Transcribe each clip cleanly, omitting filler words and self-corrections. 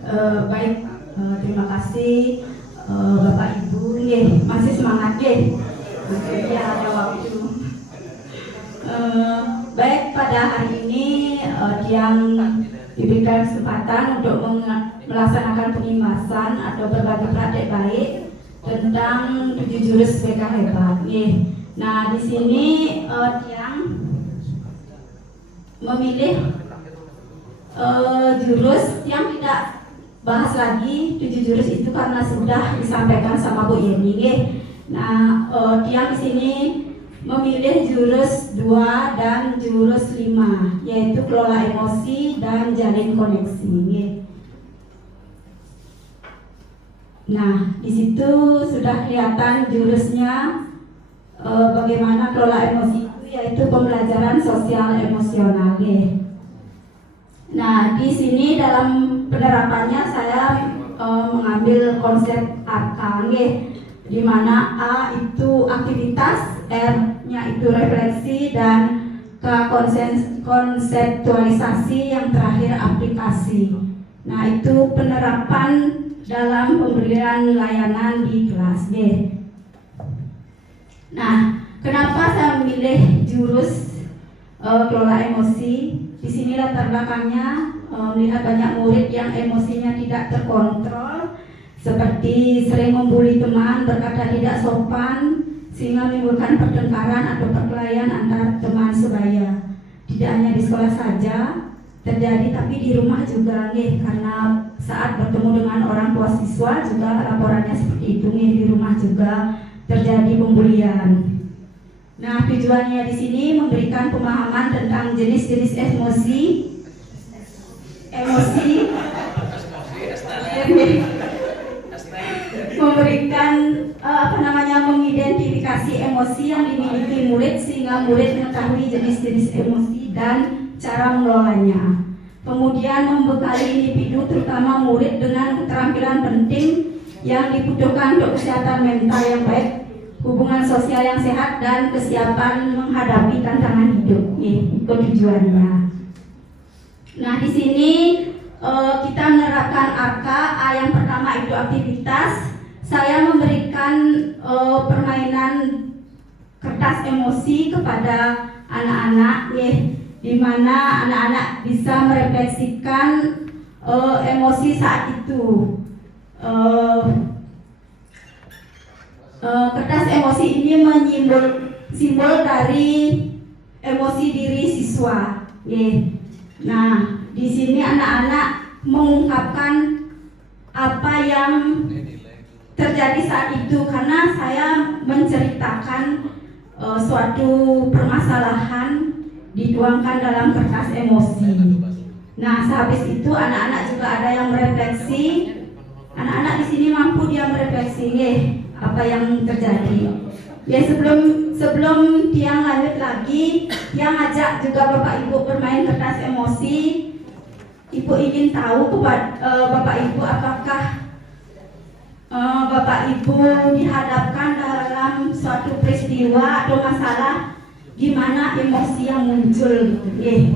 Baik, terima kasih Bapak Ibu. Masih semangat ya ada waktu. Baik, pada hari ini yang diberikan kesempatan untuk melaksanakan pengimasan atau berbagi praktek baik tentang 7 jurus BK hebat. Nah, di sini yang memilih jurus yang tidak bahas lagi 7 jurus itu karena sudah disampaikan sama Bu Yeni. Nah, yang di sini memilih jurus 2 dan jurus 5, yaitu kelola emosi dan jalin koneksi. Nah, di situ sudah kelihatan jurusnya bagaimana kelola emosi itu, yaitu pembelajaran sosial emosional. Nah, di sini dalam penerapannya saya mengambil konsep ARKA, di mana A itu aktivitas, R-nya itu refleksi, dan K konseptualisasi, yang terakhir aplikasi. Nah, itu penerapan dalam pemberian layanan di kelas. Nah, kenapa saya memilih jurus kelola emosi? Di sini latar belakangnya melihat banyak murid yang emosinya tidak terkontrol, seperti sering membuli teman, berkata tidak sopan, sehingga menimbulkan pertengkaran atau perkelahian antar teman sebaya. Tidak hanya di sekolah saja terjadi, tapi di rumah juga karena saat bertemu dengan orang tua siswa juga laporannya seperti itu di rumah juga terjadi pembulian. Nah, tujuannya di sini memberikan pemahaman tentang jenis-jenis emosi, memberikan mengidentifikasi emosi yang dimiliki murid sehingga murid mengetahui jenis-jenis emosi dan cara mengelolanya. Kemudian membekali individu terutama murid dengan keterampilan penting yang dibutuhkan untuk kesehatan mental yang baik, hubungan sosial yang sehat, dan kesiapan menghadapi tantangan hidup. Itu tujuannya. Nah, di sini kita menerapkan ARKA. A yang pertama itu aktivitas. Saya memberikan permainan kertas emosi kepada anak-anak, di mana anak-anak bisa merefleksikan emosi saat itu. Kertas emosi ini simbol dari emosi diri siswa. Nah, di sini anak-anak mengungkapkan apa yang terjadi saat itu, karena saya menceritakan suatu permasalahan dituangkan dalam kertas emosi. Nah, sehabis itu anak-anak juga ada yang merefleksi. Anak-anak di sini mampu dia merefleksi apa yang terjadi. Sebelum dia lanjut lagi, dia ngajak juga Bapak Ibu bermain kertas emosi. Ibu ingin tahu Bapak Ibu, apakah Bapak Ibu dihadapkan dalam suatu peristiwa atau masalah di mana emosi yang muncul gitu.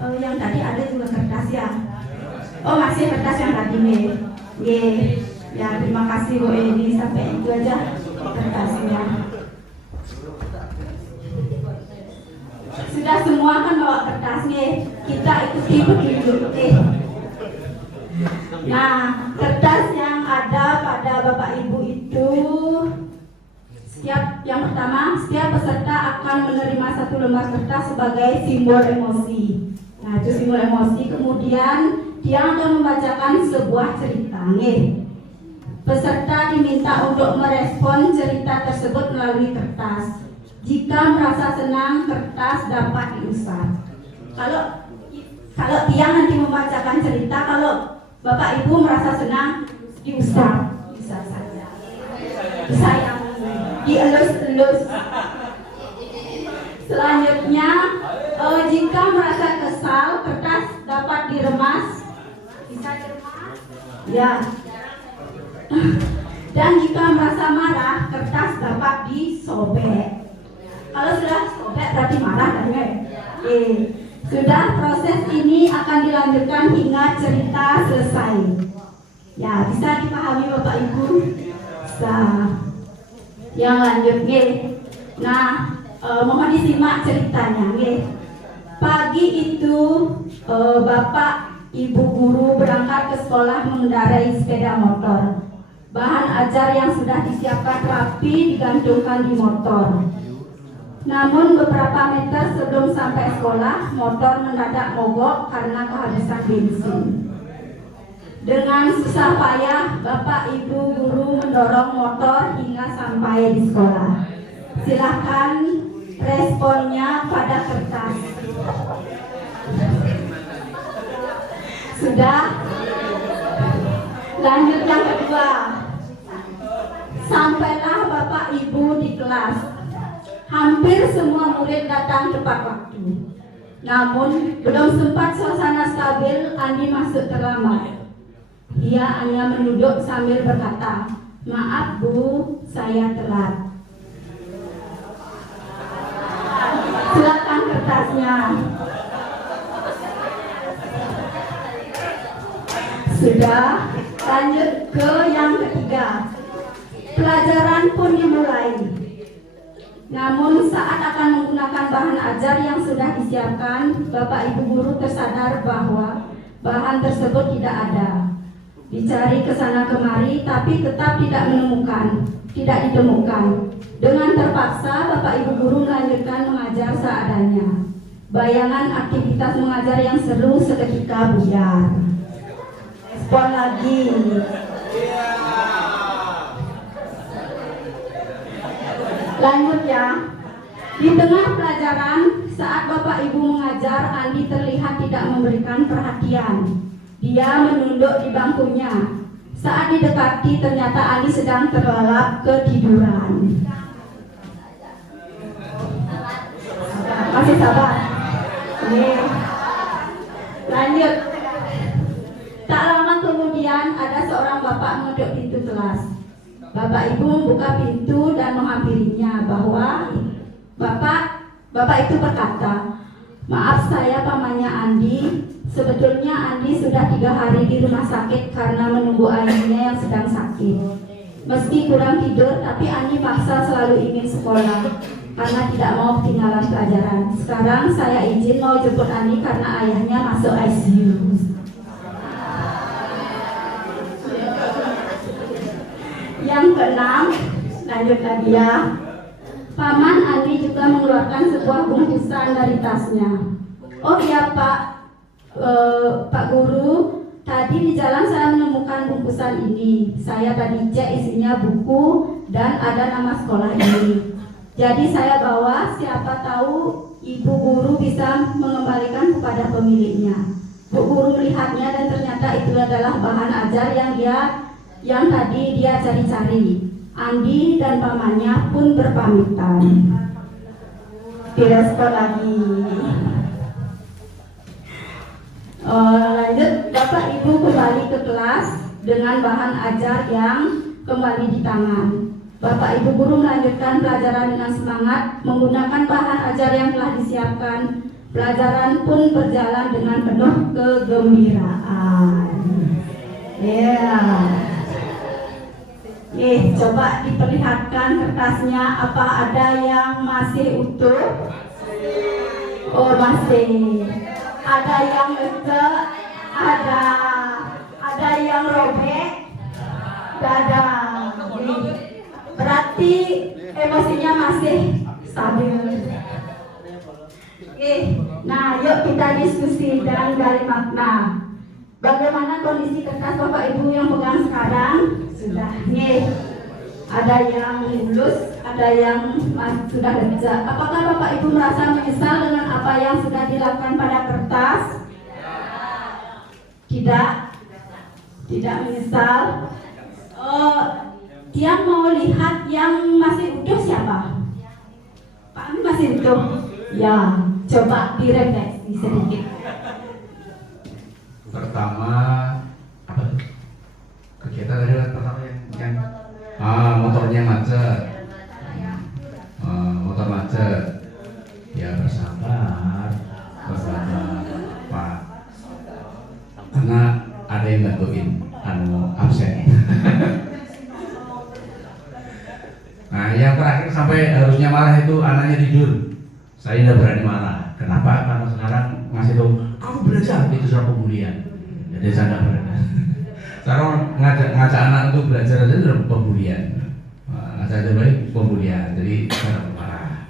Yang tadi ada juga kertas ya. Oh, masih kertas yang tadi Ya, terima kasih Bu Eni, sampai itu aja kertasnya. Sudah semua kan bawa kertasnya, kita ikuti begitu. Nah, kertas yang ada pada Bapak Ibu itu, yang pertama, setiap peserta akan menerima 1 lembar kertas sebagai simbol emosi. Nah, itu simbol emosi. Kemudian dia akan membacakan sebuah cerita. Peserta diminta untuk merespon cerita tersebut melalui kertas. Jika merasa senang, kertas dapat diusap. Kalau Tiang nanti membacakan cerita, kalau Bapak Ibu merasa senang, diusap, bisa saja. Disayang, dielus-elus. Selanjutnya, jika merasa kesal, kertas dapat diremas. Bisa diremas? Ya. Dan jika merasa marah, kertas dapat disobek. Kalau sudah sobek berarti marah kan? Sudah proses ini ini akan dilanjutkan hingga cerita selesai. Ya, bisa dipahami Bapak Ibu? Bisa. Yang lanjut, nggih. Nah, mohon disimak ceritanya, nggih. Pagi itu Bapak Ibu guru berangkat ke sekolah mengendarai sepeda motor. Bahan ajar yang sudah disiapkan rapi digantungkan di motor. Namun beberapa meter sebelum sampai sekolah, motor mendadak mogok karena kehabisan bensin. Dengan susah payah, Bapak Ibu guru mendorong motor hingga sampai di sekolah. Silakan responnya pada kertas. Sudah? Lanjut yang kedua. Sampailah Bapak Ibu di kelas. Hampir semua murid datang tepat waktu. Namun belum sempat suasana stabil, Andi masuk terlambat. Ia hanya menunduk sambil berkata, "Maaf Bu, saya telat." Silakan kertasnya. Sudah, lanjut ke yang ketiga. Pelajaran pun dimulai. Namun saat akan menggunakan bahan ajar yang sudah disiapkan, Bapak Ibu guru tersadar bahwa bahan tersebut tidak ada. Dicari ke sana kemari tapi tetap tidak ditemukan. Dengan terpaksa Bapak Ibu guru melanjutkan mengajar seadanya. Bayangan aktivitas mengajar yang seru seketika buyar. Respon lagi. Lanjut ya. Di tengah pelajaran, saat Bapak Ibu mengajar, Andi terlihat tidak memberikan perhatian. Dia menunduk di bangkunya. Saat didekati, ternyata Andi sedang terlelap ketiduran. Masih sabar. Lanjut. Tak lama kemudian ada seorang bapak mengetuk pintu kelas. Bapak Ibu membuka pintu dan menghampirinya bahwa Bapak itu berkata, "Maaf, saya pamannya Andi. Sebetulnya Andi sudah 3 hari di rumah sakit karena menunggu ayahnya yang sedang sakit. Meski kurang tidur, tapi Andi maksa selalu ingin sekolah karena tidak mau ketinggalan pelajaran. Sekarang saya izin mau jemput Andi karena ayahnya masuk ICU." Yang keenam, lanjut lagi ya. Paman Andi juga mengeluarkan sebuah bungkusan dari tasnya. "Oh iya Pak Guru, tadi di jalan saya menemukan bungkusan ini. Saya tadi cek isinya buku dan ada nama sekolah ini. Jadi saya bawa, siapa tahu Ibu Guru bisa mengembalikan kepada pemiliknya." Bu Guru melihatnya dan ternyata itu adalah bahan ajar yang tadi dia cari-cari. Andi dan pamannya pun berpamitan. Direspon lagi. Lanjut, Bapak Ibu kembali ke kelas dengan bahan ajar yang kembali di tangan. Bapak Ibu guru melanjutkan pelajaran dengan semangat menggunakan bahan ajar yang telah disiapkan. Pelajaran pun berjalan dengan penuh kegembiraan. Coba diperlihatkan kertasnya, apa ada yang masih utuh? Oh, masih. Ada yang lecek, ada yang robek, ada. Berarti emosinya masih stabil. Nah, yuk kita diskusi dan gali makna. Bagaimana kondisi kertas Bapak Ibu yang pegang sekarang? Sudah nih, ada yang mulus, ada yang sudah lecek. Apakah Bapak Ibu merasa menyesal dengan apa yang sudah dilakukan pada kertas? Tidak menyesal. Dia mau lihat yang masih utuh siapa? Pak Ami masih utuh? Ya, coba direfleksi sedikit. Pertama, apa tuh? Kegiatan tadi pertama yang motornya macet. Motor macet. Ya bersabar, Pak. karena ada yang bantuin absen. Nah, yang terakhir sampai harusnya marah itu anaknya tidur. Saya tidak berani marah. Kenapa? Karena sekarang ngasih tahu kamu belajar itu sudah pembulian. Jadi saya tidak berani. Sekarang ngajak anak untuk belajar aja sudah pembulian. Ngajak aja baik pembulian. Jadi saya tidak marah.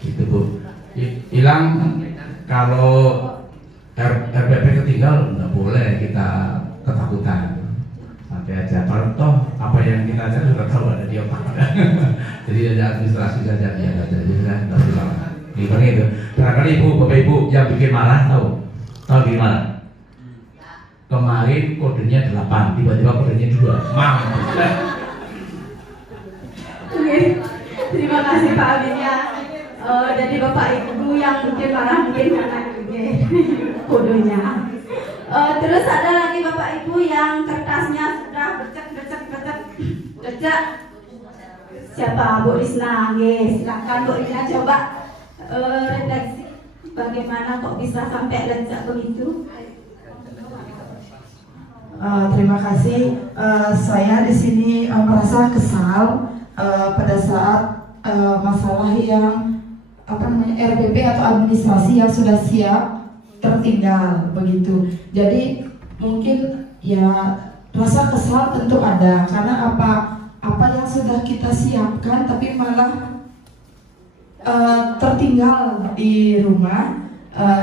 Gitu Bu. Hilang kalau RPP ketinggal nggak boleh kita ketakutan. Santai aja. Kalau toh apa yang kita ajar sudah tahu ada di otak. Jadi ada administrasi saja ya aja. Jadi saya nggak usah. Gimana itu? Barangkali ibu, bapak ibu yang bikin marah tahu gimana? Kemarin kodenya 8, tiba-tiba kodenya 2. Mampus. Oke, terima kasih Pak Amin ya. Jadi bapak ibu yang bikin marah mungkin karena kodenya. Terus ada lagi bapak ibu yang kertasnya sudah becek. Siapa? Bu Risna. Silakan Bu Risna coba redaksi bagaimana kok bisa sampai lecak begitu. Terima kasih. Saya di sini merasa kesal pada saat masalah yang RPP atau administrasi yang sudah siap tertinggal begitu. Jadi mungkin ya rasa kesal tentu ada karena apa yang sudah kita siapkan tapi malah tertinggal di rumah.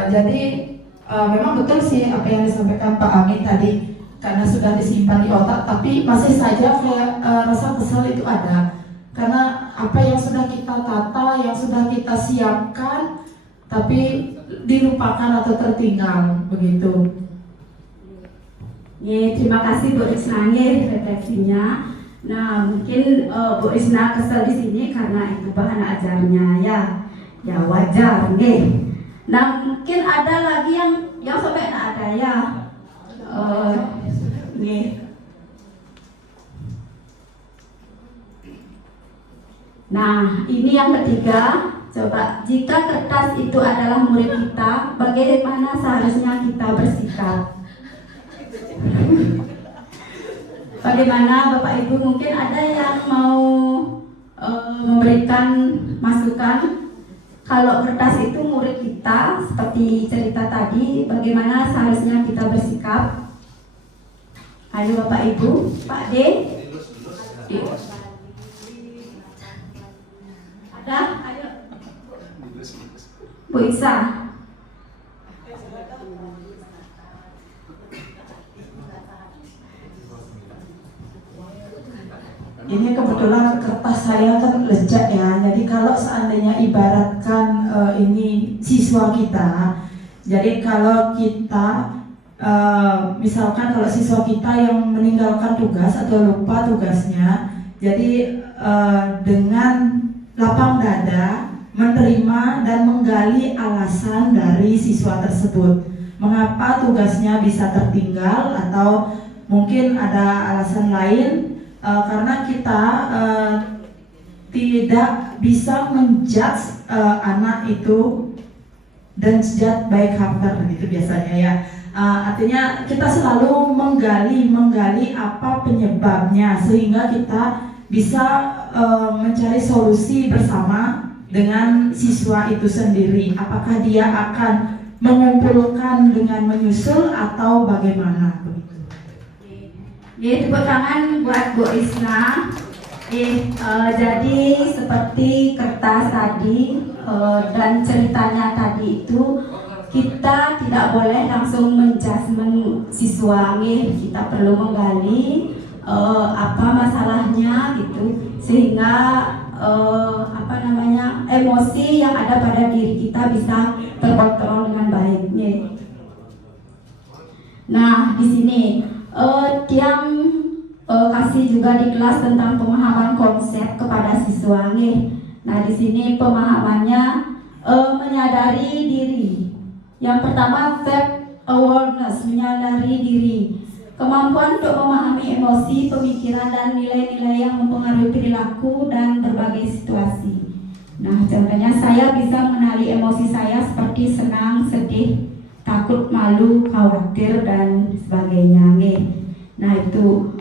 Jadi memang betul sih apa yang disampaikan Pak Amin tadi, karena sudah disimpan di otak, tapi masih saja kayak rasa kesal itu ada karena apa yang sudah kita tata, yang sudah kita siapkan, tapi dilupakan atau tertinggal begitu. Terima kasih Bu Risna refleksinya. Nah, mungkin Bu Risna kesal di sini karena itu bahan ajarnya ya wajar nih. Nah, mungkin ada lagi yang sampai tak ada ya. Nah, ini yang ketiga. Coba, jika kertas itu adalah murid kita, bagaimana seharusnya kita bersikap? Bagaimana Bapak Ibu, mungkin ada yang mau memberikan masukan? Kalau kertas itu murid kita, seperti cerita tadi, bagaimana seharusnya kita bersikap? Ayo Bapak Ibu, Pak D. Ada? Ayo. Bu Isa. Ini kebetulan kertas saya kan lecek ya. Jadi kalau seandainya ibaratkan ini siswa kita, jadi kalau kita misalkan kalau siswa kita yang meninggalkan tugas atau lupa tugasnya, jadi dengan lapang dada menerima dan menggali alasan dari siswa tersebut, mengapa tugasnya bisa tertinggal atau mungkin ada alasan lain. Karena kita tidak bisa menjudge anak itu dan judge by cover gitu biasanya ya. Artinya kita selalu menggali apa penyebabnya sehingga kita bisa mencari solusi bersama dengan siswa itu sendiri. Apakah dia akan mengumpulkan dengan menyusul atau bagaimana begitu. Tepuk tangan buat Bu Isna. Jadi seperti kertas tadi dan ceritanya tadi itu, kita tidak boleh langsung menjudgment siswa. Kita perlu menggali apa masalahnya gitu, sehingga emosi yang ada pada diri kita bisa terkontrol dengan baik. Nah, di sini Tiang kasih juga di kelas tentang pemahaman konsep kepada siswa. Nah, di sini pemahamannya menyadari diri. Yang pertama, self awareness, menyadari diri. Kemampuan untuk memahami emosi, pemikiran, dan nilai-nilai yang mempengaruhi perilaku dan berbagai situasi. Nah, contohnya saya bisa mengenali emosi saya seperti senang, sedih, takut, takut, malu, khawatir dan sebagainya. Nah itu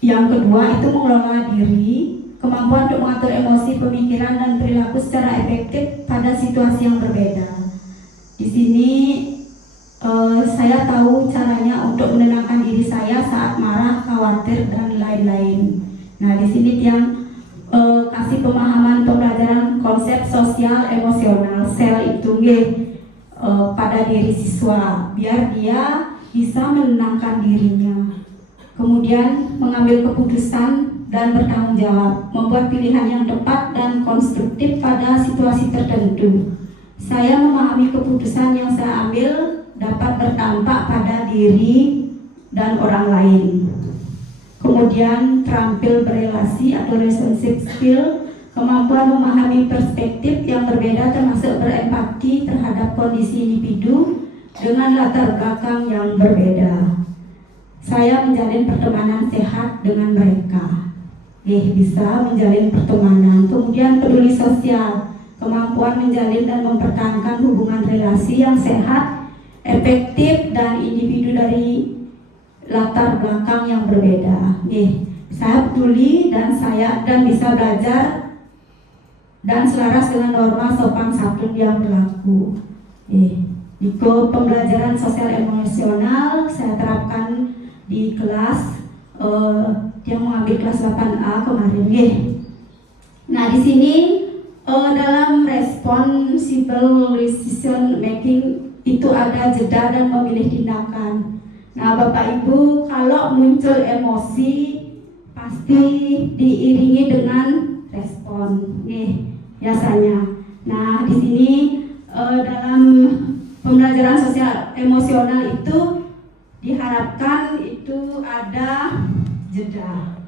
yang kedua itu mengelola diri, kemampuan untuk mengatur emosi, pemikiran dan perilaku secara efektif pada situasi yang berbeda. Di sini saya tahu caranya untuk menenangkan diri saya saat marah, khawatir dan lain-lain. Nah di sini Tiang kasih pemahaman pembelajaran konsep sosial emosional sel itu pada diri siswa biar dia bisa menenangkan dirinya, kemudian mengambil keputusan dan bertanggung jawab, membuat pilihan yang tepat dan konstruktif pada situasi tertentu. Saya memahami keputusan yang saya ambil dapat berdampak pada diri dan orang lain. Kemudian terampil berelasi atau relationship skill, kemampuan memahami perspektif yang berbeda termasuk berempati terhadap kondisi individu dengan latar belakang yang berbeda. Saya menjalin pertemanan sehat dengan mereka. Bisa menjalin pertemanan. Kemudian peduli sosial, kemampuan menjalin dan mempertahankan hubungan relasi yang sehat, efektif dan individu dari latar belakang yang berbeda. Saya peduli dan bisa belajar dan selaras dengan norma sopan santun yang berlaku. Itu pembelajaran sosial emosional saya terapkan di kelas yang mengambil kelas 8A kemarin. Nah di sini dalam responsible decision making itu ada jeda dan memilih tindakan. Nah Bapak Ibu, kalau muncul emosi pasti diiringi dengan respon, biasanya. Nah di sini dalam pembelajaran sosial emosional itu diharapkan itu ada jeda.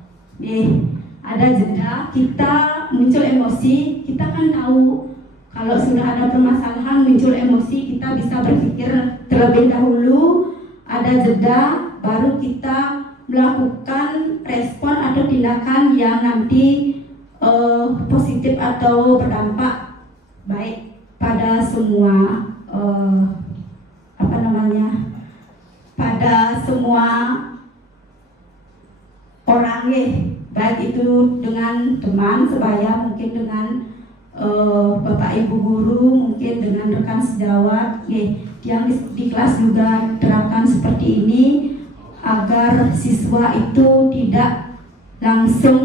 Ada jeda, kita muncul emosi, kita kan tahu kalau sudah ada permasalahan muncul emosi, kita bisa berpikir terlebih dahulu, ada jeda, baru kita melakukan respon atau tindakan yang nanti positif atau berdampak baik pada semua pada semua orang, baik itu dengan teman sebaya, mungkin dengan Bapak Ibu guru, mungkin dengan rekan sejawat, yang di kelas juga terapkan seperti ini agar siswa itu tidak langsung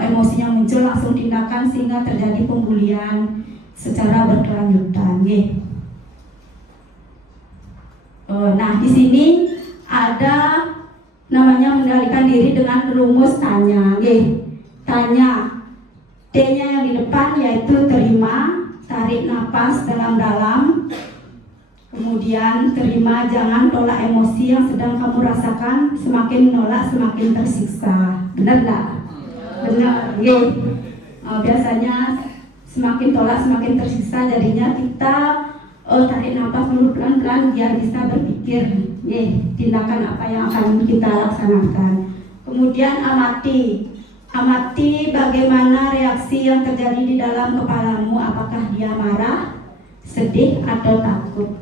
emosinya muncul langsung tindakan sehingga terjadi pembulian secara berkelanjutan. Nah di sini ada namanya mengendalikan diri dengan rumus tanya. Tanya, T-nya yang di depan yaitu terima, tarik napas dalam-dalam. Kemudian terima, jangan tolak emosi yang sedang kamu rasakan. Semakin menolak semakin tersiksa. Benar nggak? Benar. Biasanya semakin tolak semakin tersiksa. Jadinya kita tarik nafas dulu pelan-pelan biar bisa berpikir tindakan apa yang akan kita laksanakan. Kemudian amati bagaimana reaksi yang terjadi di dalam kepalamu, apakah dia marah, sedih atau takut.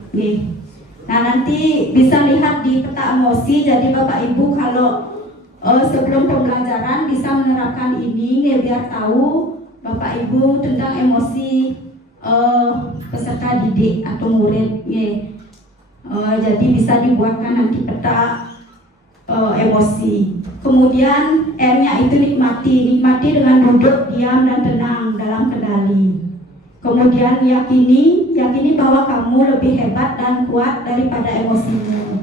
Nah nanti bisa lihat di peta emosi. Jadi Bapak Ibu kalau sebelum pembelajaran bisa menerapkan ini biar tahu Bapak Ibu tentang emosi peserta didik atau murid. Jadi bisa dibuatkan nanti peta emosi. Kemudian M-nya itu nikmati dengan duduk diam dan tenang dalam kendali. Kemudian yakini bahwa kamu lebih hebat dan kuat daripada emosimu.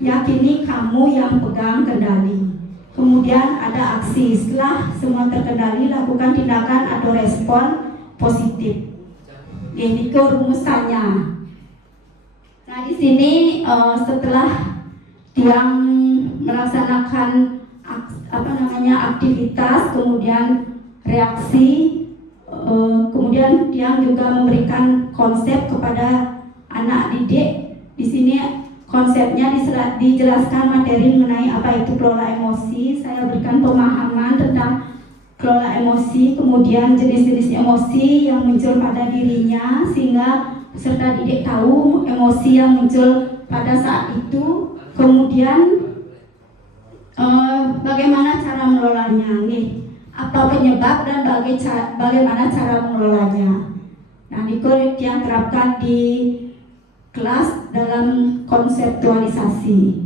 Yakini kamu yang pegang kendali. Kemudian ada aksi. Setelah semua terkendali, lakukan tindakan atau respon positif. Ini ke rumusannya. Nah di sini setelah Tiang melaksanakan aktivitas, kemudian reaksi, kemudian Tiang juga memberikan konsep kepada anak didik. Di sini konsepnya dijelaskan materi mengenai apa itu kelola emosi. Saya berikan pemahaman tentang kelola emosi, kemudian jenis-jenis emosi yang muncul pada dirinya, sehingga peserta didik tahu emosi yang muncul pada saat itu, kemudian bagaimana cara mengelolanya nih, apa penyebab dan bagaimana cara mengelolanya. Nah, itu yang terapkan di kelas dalam konseptualisasi.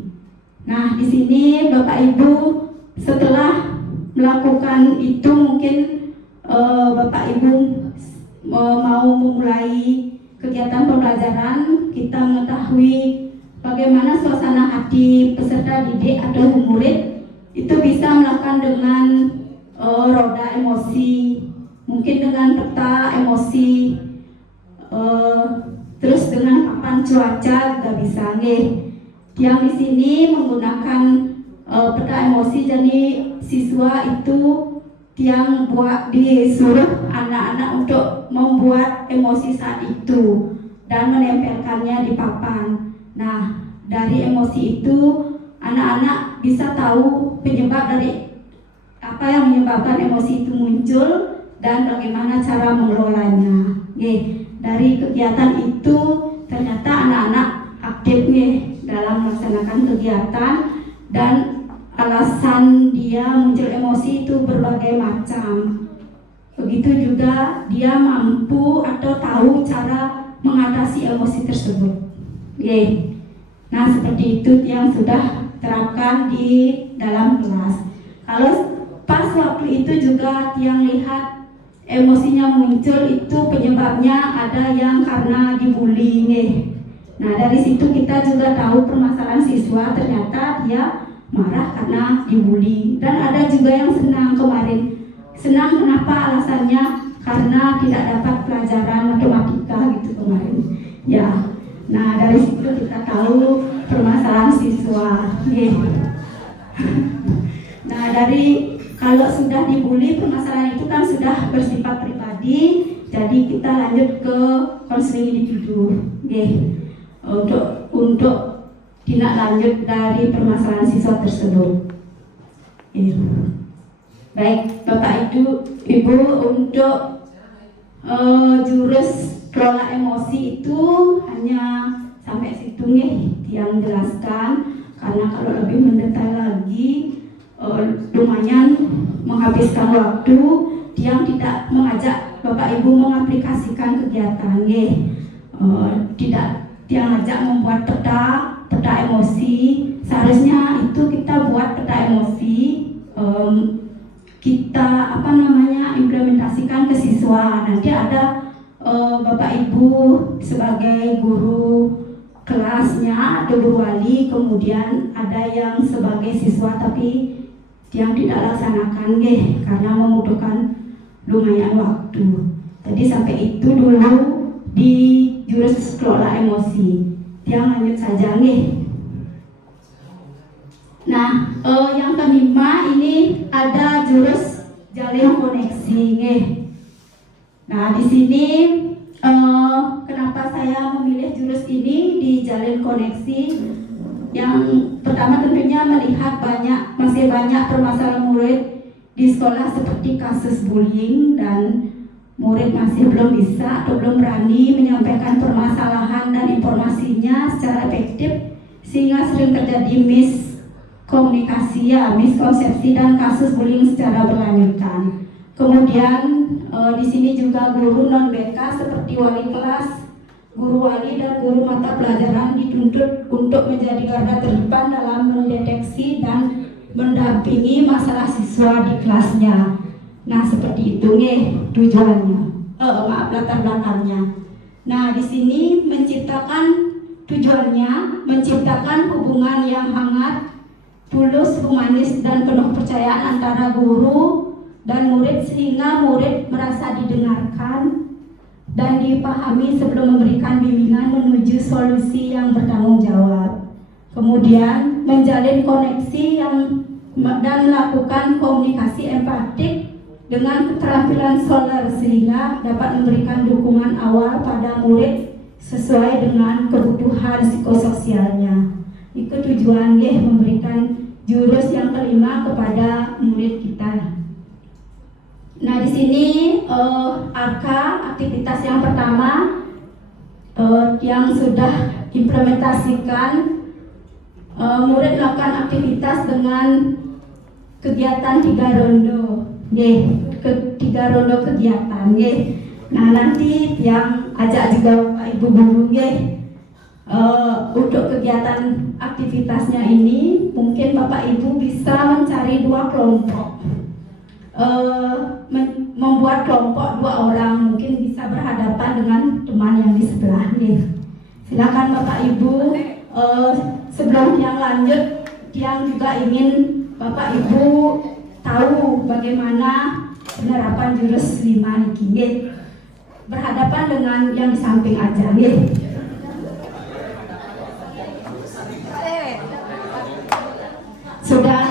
Nah, di sini Bapak Ibu setelah melakukan itu mungkin Bapak Ibu mau memulai kegiatan pembelajaran, kita mengetahui bagaimana suasana hati peserta didik atau murid itu bisa melakukan dengan roda emosi, mungkin dengan peta emosi, terus dengan papan cuaca juga bisa nih. Yang di sini menggunakan peta emosi, jadi siswa itu yang disuruh anak-anak untuk membuat emosi saat itu dan menempelkannya di papan. Nah, dari emosi itu anak-anak bisa tahu penyebab dari apa yang menyebabkan emosi itu muncul dan bagaimana cara mengelolanya. Dari kegiatan itu ternyata anak-anak aktif dalam melaksanakan kegiatan, dan alasan dia muncul emosi itu berbagai macam. Begitu juga dia mampu atau tahu cara mengatasi emosi tersebut. Nah, seperti itu yang sudah terapkan di dalam kelas. Kalau pas waktu itu juga yang lihat emosinya muncul itu penyebabnya ada yang karena dibully Nah, dari situ kita juga tahu permasalahan siswa, ternyata dia marah karena dibully. Dan ada juga yang senang kemarin. Senang kenapa alasannya? Karena tidak dapat pelajaran matematika gitu kemarin. Ya. Nah, dari situ kita tahu permasalahan siswa. Nah, dari kalau sudah dibully, permasalahan itu kan sudah bersifat pribadi, jadi kita lanjut ke konseling individu. Untuk tindak lanjut dari permasalahan siswa tersebut. Baik, Bapak Ibu, untuk jurus kelola emosi itu hanya sampai situ yang jelaskan, karena kalau lebih mendetail lagi lumayan menghabiskan waktu, yang tidak mengajak Bapak Ibu mengaplikasikan kegiatan tidak dia ngajak membuat peta emosi. Seharusnya itu kita buat peta emosi, kita implementasikan ke siswa. Nanti ada Bapak Ibu sebagai guru kelasnya atau guru wali, kemudian ada yang sebagai siswa tapi yang tidak laksanakan karena membutuhkan lumayan waktu. Jadi sampai itu dulu di jurus kelola emosi. Yang lanjut saja Nah, yang kelima ini ada jurus jalin koneksi Nah, di sini kenapa saya memilih jurus ini di jalin koneksi? Yang pertama tentunya melihat masih banyak permasalahan murid di sekolah seperti kasus bullying, dan murid masih belum bisa atau belum berani menyampaikan permasalahan dan informasinya secara efektif, sehingga sering terjadi miskonsepsi dan kasus bullying secara berlanjutan. Kemudian di sini juga guru non BK seperti wali kelas, guru wali dan guru mata pelajaran dituntut untuk menjadi garda terdepan dalam mendeteksi dan mendampingi masalah siswa di kelasnya. Nah, seperti itu tujuannya. Latar belakangnya. Nah, di sini tujuannya menciptakan hubungan yang hangat, tulus, humanis dan penuh kepercayaan antara guru dan murid, sehingga murid merasa didengarkan dan dipahami sebelum memberikan bimbingan menuju solusi yang bertanggung jawab. Kemudian menjalin koneksi dan melakukan komunikasi empatik dengan keterampilan solar, sehingga dapat memberikan dukungan awal pada murid sesuai dengan kebutuhan psikososialnya. Itu tujuan memberikan jurus yang kelima kepada murid kita. Nah, di sini aktivitas yang pertama yang sudah implementasikan murid melakukan aktivitas dengan kegiatan 3 rondo, tiga rondo kegiatan, Nah nanti yang ajak juga Bapak Ibu guru, untuk kegiatan aktivitasnya ini mungkin Bapak Ibu bisa mencari 2 kelompok, membuat kelompok 2 orang, mungkin bisa berhadapan dengan teman yang di sebelah, Silakan Bapak Ibu. Sebelum yang lanjut, yang juga ingin Bapak Ibu tahu bagaimana penerapan jurus 5 niki, berhadapan dengan yang di samping aja, Sudah.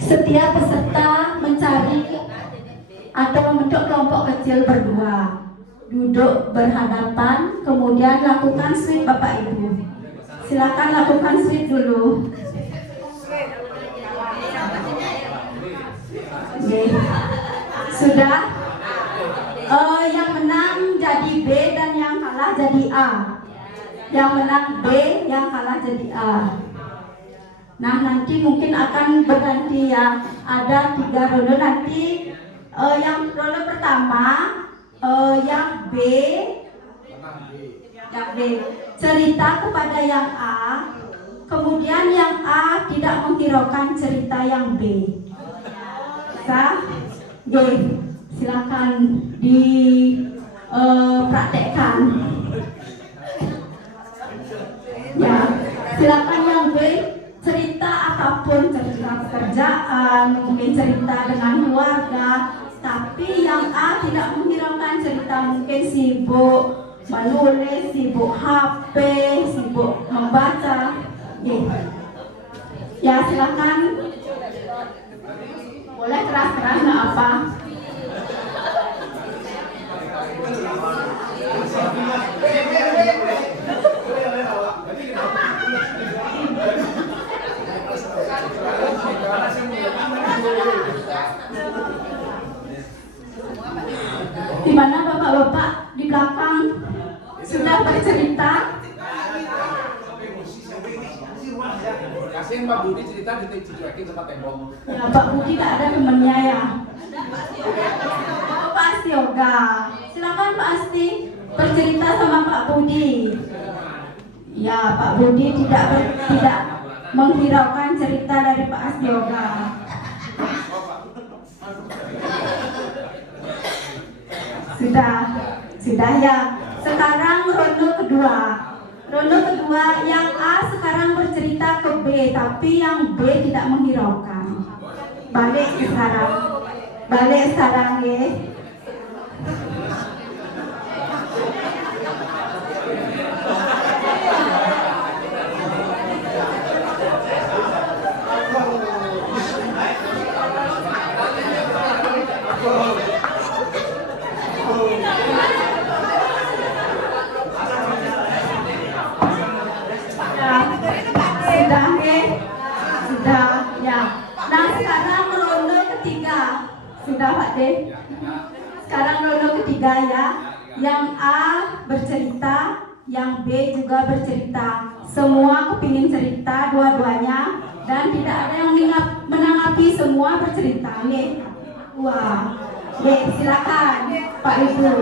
Setiap peserta mencari atau membentuk kelompok kecil berdua, duduk berhadapan, kemudian lakukan sweep Bapak Ibu. Silakan lakukan sweep dulu. Sudah. Yang menang jadi B dan yang kalah jadi A. Yang menang B, yang kalah jadi A. Nah nanti mungkin akan berganti ya. Ada 3 rondo nanti. Yang rondo pertama, yang B cerita kepada yang A, kemudian yang A tidak menghiraukan cerita yang B. Silakan dipraktekkan. Ya, silakan yang B cerita apapun, cerita pekerjaan, mungkin cerita dengan keluarga, tapi yang A tidak menghiraukan cerita, mungkin sibuk menulis, sibuk HP, sibuk membaca. Ya silakan, boleh keras-keras nggak apa. Di mana bapak-bapak di belakang sudah bercerita? Kasihin Pak Budi cerita dicuekin sama tembok. Ya Pak Budi tidak ada temennya ya. Oh, Pak Asti Yoga. Silakan Pak Asti bercerita sama Pak Budi. Ya Pak Budi tidak menghiraukan cerita dari Pak Asti Yoga. Sudah ya. Sekarang rondo kedua. Rondo kedua, yang A sekarang bercerita ke B, tapi yang B tidak menghiraukan. Balik sekarang ya. Sudah ya. Nah sekarang rondo ketiga. Sudah Pak D. Sekarang rondo ketiga ya. Yang A bercerita, yang B juga bercerita. Semua kepingin cerita dua-duanya dan tidak ada yang menanggapi, semua bercerita. Wah. Silakan Pak Ibu.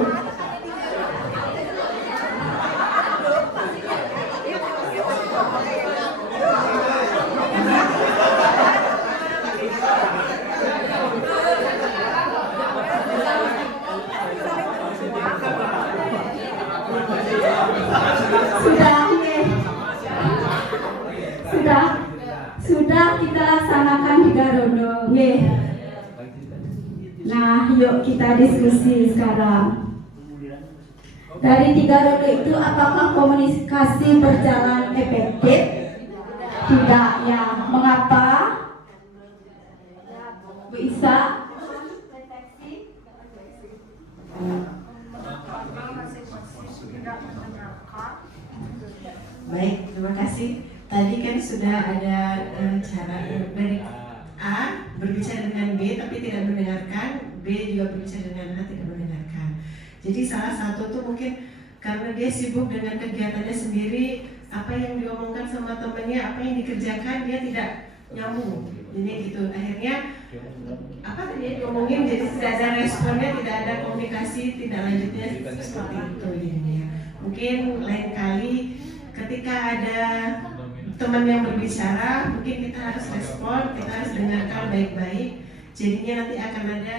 Sudah kita laksanakan 3 rondo. Nah, yuk kita diskusi sekarang. Dari 3 rondo itu apakah komunikasi berjalan efektif? Tidak ya. Mengapa? Bisa? Baik, terima kasih. Tadi kan sudah ada cara dari A berbicara dengan B tapi tidak mendengarkan, B juga berbicara dengan A tidak mendengarkan. Jadi salah satu tuh mungkin karena dia sibuk dengan kegiatannya sendiri, apa yang diomongkan sama temennya, apa yang dikerjakan dia tidak nyambung. Jadi gitu, akhirnya apa tadi yang diomongin jadi tidak ada responnya, tidak ada komunikasi, tidak lanjutnya seperti itu jadinya. Mungkin lain kali ketika ada teman yang berbicara, mungkin kita harus respon, kita harus dengarkan baik-baik. Jadinya nanti akan ada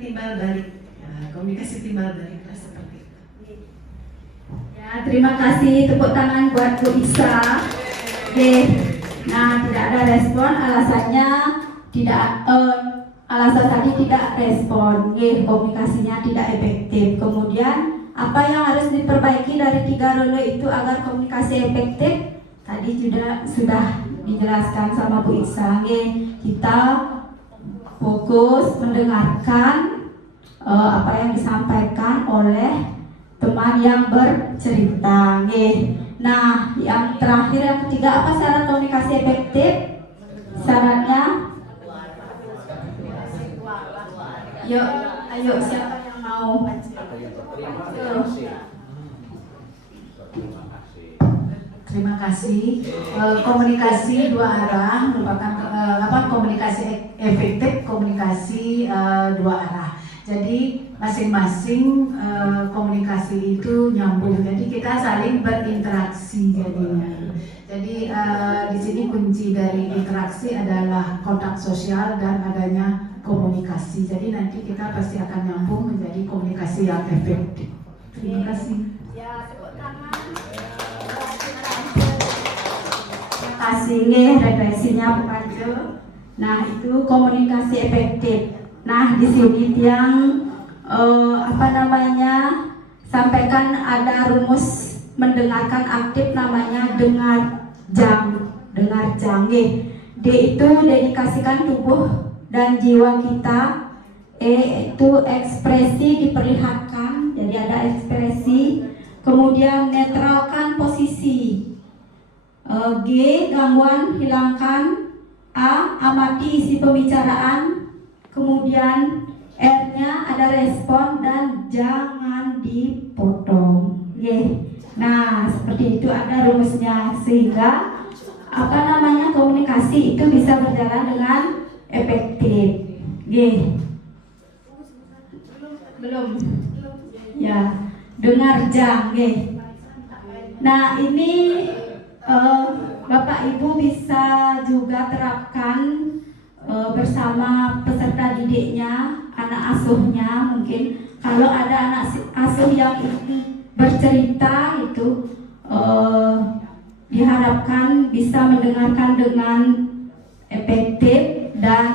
timbal balik, komunikasi timbal balik lah seperti itu. Ya, terima kasih, tepuk tangan buat Bu Isa. Oke. Nah, tidak ada respon, alasannya alasan tadi tidak respon, komunikasinya tidak efektif. Kemudian apa yang harus diperbaiki dari 3 role itu agar komunikasi efektif? Tadi sudah dijelaskan sama Bu Iksa. Kita fokus mendengarkan apa yang disampaikan oleh teman yang bercerita. Nah, yang terakhir, yang ketiga, apa syarat komunikasi efektif? Syaratnya, ayo siapa yang mau? Terima kasih. Komunikasi 2 arah merupakan komunikasi efektif, komunikasi 2 arah. Jadi masing-masing komunikasi itu nyambung. Jadi kita saling berinteraksi jadinya. Jadi di sini kunci dari interaksi adalah kontak sosial dan adanya komunikasi. Jadi nanti kita pasti akan nyambung menjadi komunikasi yang efektif. Terima kasih. Ya, tepuk tangan. Terima kasih, refleksinya Bu Panjo. Nah, itu komunikasi efektif. Nah, di sini yang sampaikan ada rumus mendengarkan aktif namanya dengar jang. D itu dedikasikan tubuh dan jiwa kita. E itu ekspresi diperlihatkan, jadi ada ekspresi. Kemudian netralkan posisi. G gangguan hilangkan. A amati isi pembicaraan. Kemudian R-nya ada respon dan jangan dipotong. Nah, seperti itu ada rumusnya sehingga komunikasi itu bisa berjalan dengan efektif. Belum. Ya, dengar jang. Nah, ini Bapak Ibu bisa juga terapkan bersama peserta didiknya, anak asuhnya. Mungkin kalau ada anak asuh yang bercerita itu diharapkan bisa mendengarkan dengan efektif dan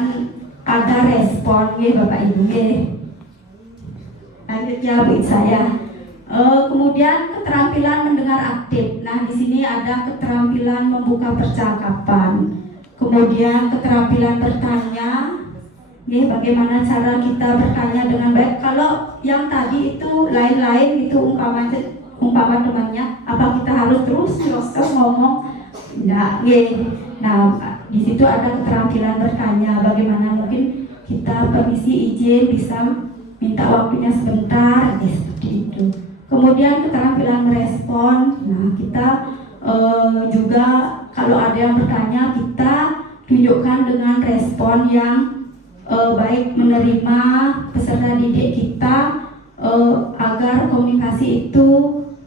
ada respon, Bapak Ibu. Lanjutnya Bu saya. Kemudian keterampilan mendengar aktif. Nah, di sini ada keterampilan membuka percakapan. Kemudian keterampilan bertanya, bagaimana cara kita bertanya dengan baik. Kalau yang tadi itu lain-lain itu umpama temannya, apa kita harus terus ngomong? Enggak, Nah, di situ ada keterampilan bertanya. Bagaimana mungkin kita permisi izin bisa minta waktunya sebentar, seperti itu. Kemudian keterampilan merespon. Nah, kita juga kalau ada yang bertanya, kita tunjukkan dengan respon yang baik, menerima peserta didik kita agar komunikasi itu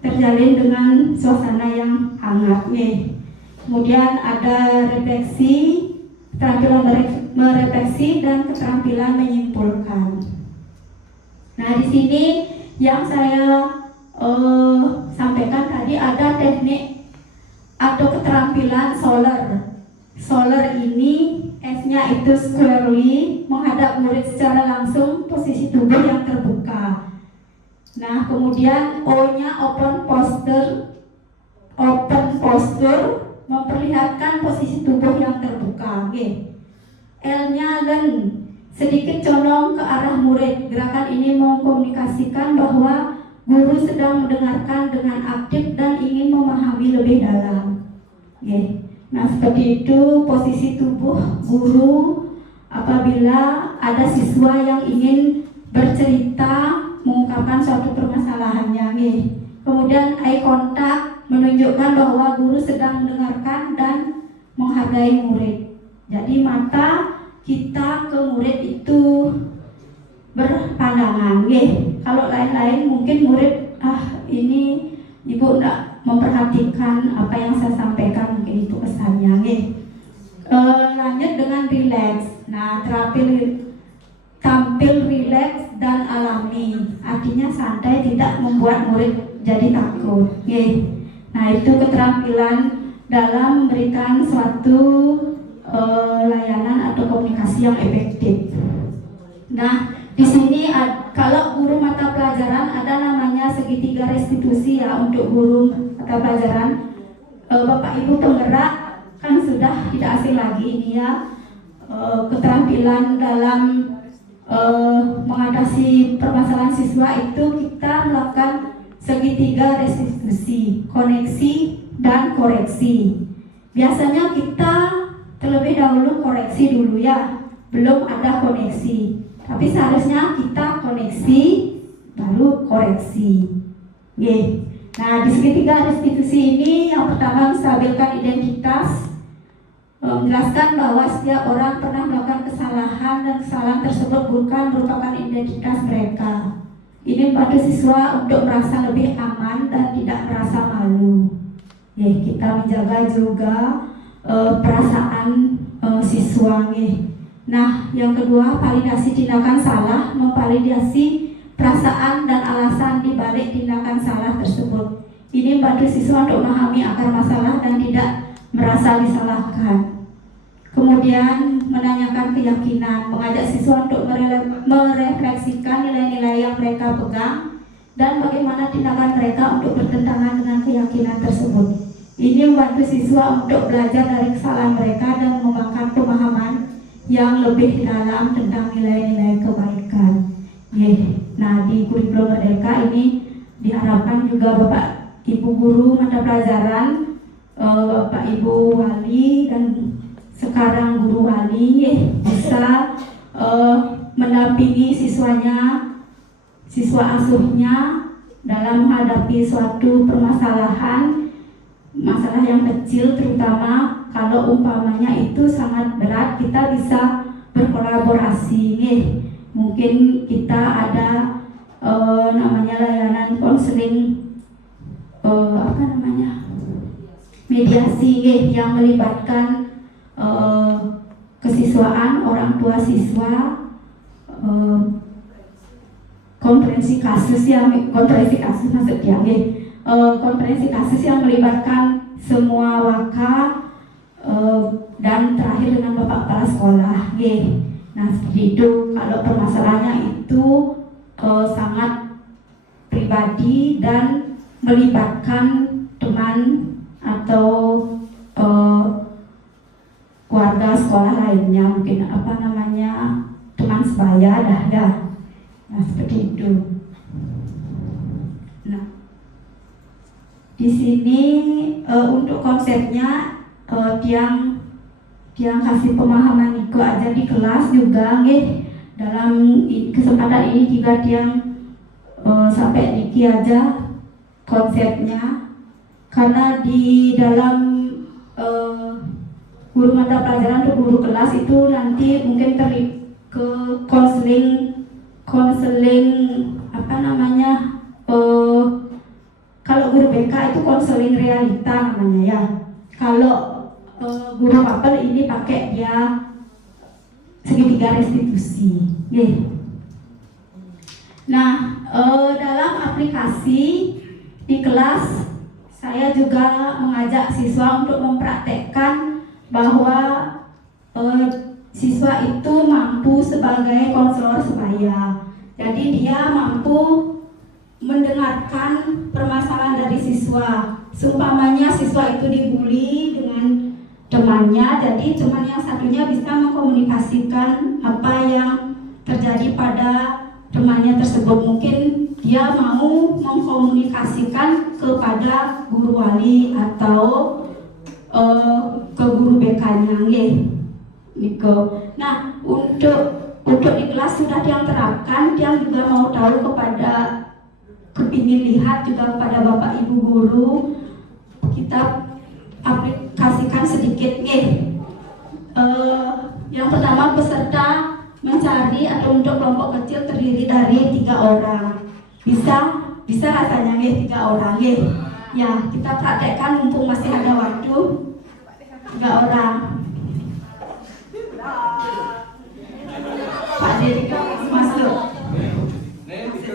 terjalin dengan suasana yang hangat. Kemudian ada refleksi, keterampilan merefleksi dan keterampilan menyimpulkan. Nah, di sini yang saya sampaikan tadi ada teknik atau keterampilan solar. Solar ini S-nya itu squarely, menghadap murid secara langsung, posisi tubuh yang terbuka. Nah, kemudian O-nya open posture, memperlihatkan posisi tubuh yang terbuka. L-nya learn, sedikit condong ke arah murid. Gerakan ini mengkomunikasikan bahwa guru sedang mendengarkan dengan aktif dan ingin memahami lebih dalam. Nah, seperti itu posisi tubuh guru apabila ada siswa yang ingin bercerita mengungkapkan suatu permasalahannya nih. Kemudian eye contact menunjukkan bahwa guru sedang mendengarkan dan menghargai murid. Jadi mata kita ke murid itu berpandangan nih. Kalau lain-lain mungkin murid ini ibu enggak memperhatikan apa yang saya sampaikan, mungkin itu kesannya nih. Lanjut dengan relax. Nah, tampil rileks dan alami, artinya santai, tidak membuat murid jadi takut. Nah, itu keterampilan dalam memberikan suatu layanan atau komunikasi yang efektif. Nah, di sini kalau guru mata pelajaran ada namanya segitiga restitusi ya untuk guru mata pelajaran. Bapak Ibu penggerak kan sudah tidak asing lagi ini ya. Keterampilan dalam mengatasi permasalahan siswa itu kita melakukan segitiga restitusi, koneksi dan koreksi. Biasanya kita terlebih dahulu koreksi dulu ya, belum ada koneksi. Tapi seharusnya kita koneksi baru koreksi. Nah, di segitiga restitusi ini yang pertama menstabilkan identitas, menjelaskan bahwa setiap orang pernah melakukan kesalahan dan kesalahan tersebut bukan merupakan identitas mereka. Ini membantu siswa untuk merasa lebih aman dan tidak merasa malu. Kita menjaga juga perasaan siswa. Nah, yang kedua, validasi tindakan salah, memvalidasi perasaan dan alasan di balik tindakan salah tersebut. Ini membantu siswa untuk memahami akar masalah dan tidak merasa disalahkan. Kemudian menanyakan keyakinan, mengajak siswa untuk merefleksikan nilai-nilai yang mereka pegang dan bagaimana tindakan mereka untuk bertentangan dengan keyakinan tersebut. Ini membantu siswa untuk belajar dari kesalahan mereka dan mengembangkan pemahaman yang lebih dalam tentang nilai-nilai kebaikan. Nah, di kurikulum Merdeka ini diharapkan juga Bapak Ibu guru mata pelajaran, Bapak Ibu wali dan sekarang guru wali bisa mendampingi siswanya, siswa asuhnya dalam menghadapi suatu permasalahan, masalah yang kecil terutama kalau umpamanya itu sangat berat, kita bisa berkolaborasi. Mungkin kita ada namanya layanan konseling mediasi yang melibatkan kesiswaan, orang tua siswa, konferensi kasus yang melibatkan semua waka dan terakhir dengan Bapak Kepala Sekolah. Nah, seperti itu. Kalau permasalahannya itu sangat pribadi dan melibatkan teman atau keluarga sekolah lainnya, mungkin teman sebaya dah ya. Nah, seperti itu. Nah, di sini untuk konsepnya tiang kasih pemahaman itu aja di kelas juga dalam kesempatan ini juga tiang sampai niki aja konsepnya, karena di dalam guru mata pelajaran atau guru kelas itu nanti mungkin ke konseling kalau guru BK itu konseling realita namanya ya. Kalau guru mapel ini pakai dia segitiga restitusi. Nah, dalam aplikasi di kelas saya juga mengajak siswa untuk mempraktekkan bahwa siswa itu mampu sebagai konselor sebaya. Jadi dia mampu mendengarkan permasalahan dari siswa. Seumpamanya siswa itu dibully dengan temannya, jadi teman yang satunya bisa mengkomunikasikan apa yang terjadi pada temannya tersebut. Mungkin dia mau mengkomunikasikan kepada guru wali atau ke guru BK-nya. Nah, untuk di kelas sudah Tiang terapkan. Tiang juga mau tahu kepada kepingin lihat juga kepada Bapak Ibu guru, kita aplikasikan sedikit nih. Yang pertama, peserta mencari atau untuk kelompok kecil terdiri dari 3 orang. Bisa rasanya nih 3 orang nih. Ya, kita praktekkan mumpung masih ada waktu. 3 orang. Pak Dedika masuk.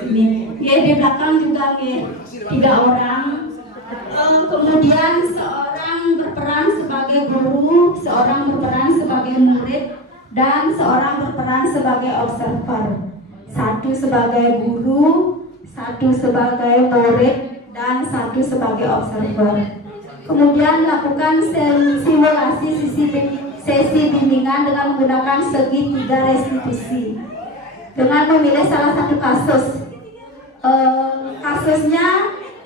Nih, di belakang juga nih 3 orang. Kemudian seorang berperan sebagai guru, seorang berperan sebagai murid, dan seorang berperan sebagai observer. 1 sebagai guru, 1 sebagai murid, dan 1 sebagai observer. Kemudian lakukan simulasi sesi bimbingan dengan menggunakan segitiga restitusi dengan memilih salah satu kasus. Kasusnya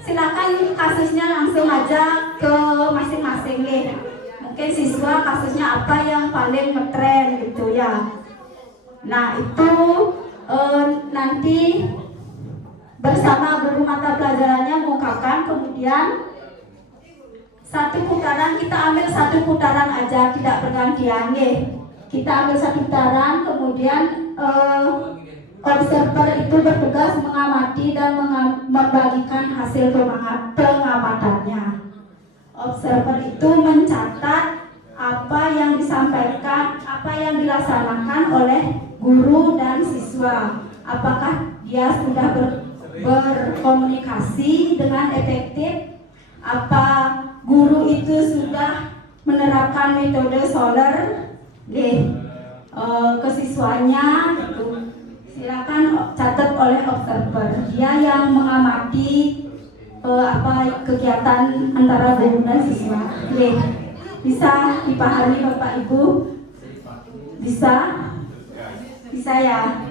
silakan kasusnya langsung aja ke masing-masing nih. Mungkin siswa kasusnya apa yang paling ngetren gitu ya. Nah itu nanti bersama guru mata pelajarannya mengungkapkan. Kemudian 1 putaran, kita ambil 1 putaran aja, tidak bergantian nih. Kita ambil 1 putaran, kemudian observer itu bertugas mengamati dan membagikan hasil pengamatannya. Observer itu mencatat apa yang disampaikan, apa yang dilaksanakan oleh guru dan siswa. Apakah dia sudah berkomunikasi dengan efektif? Apa guru itu sudah menerapkan metode Soler ke siswanya gitu. Silakan catat oleh observer. Dia yang mengamati kegiatan antara guru dan siswa. Bisa dipahami Bapak Ibu? Bisa? Bisa ya?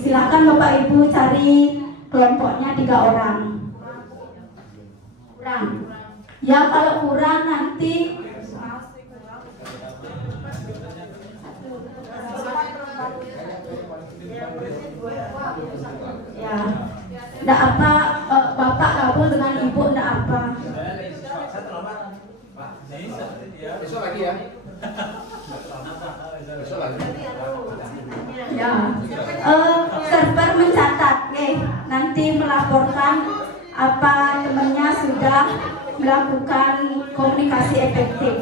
Silakan Bapak Ibu cari kelompoknya 3 orang. Kurang? Ya kalau kurang nanti ya, enggak apa, Bapak gabung dengan Ibu enggak apa. Besok lagi ya. Besok lagi. Ya, server mencatat nih, nanti melaporkan apa temannya sudah melakukan komunikasi efektif.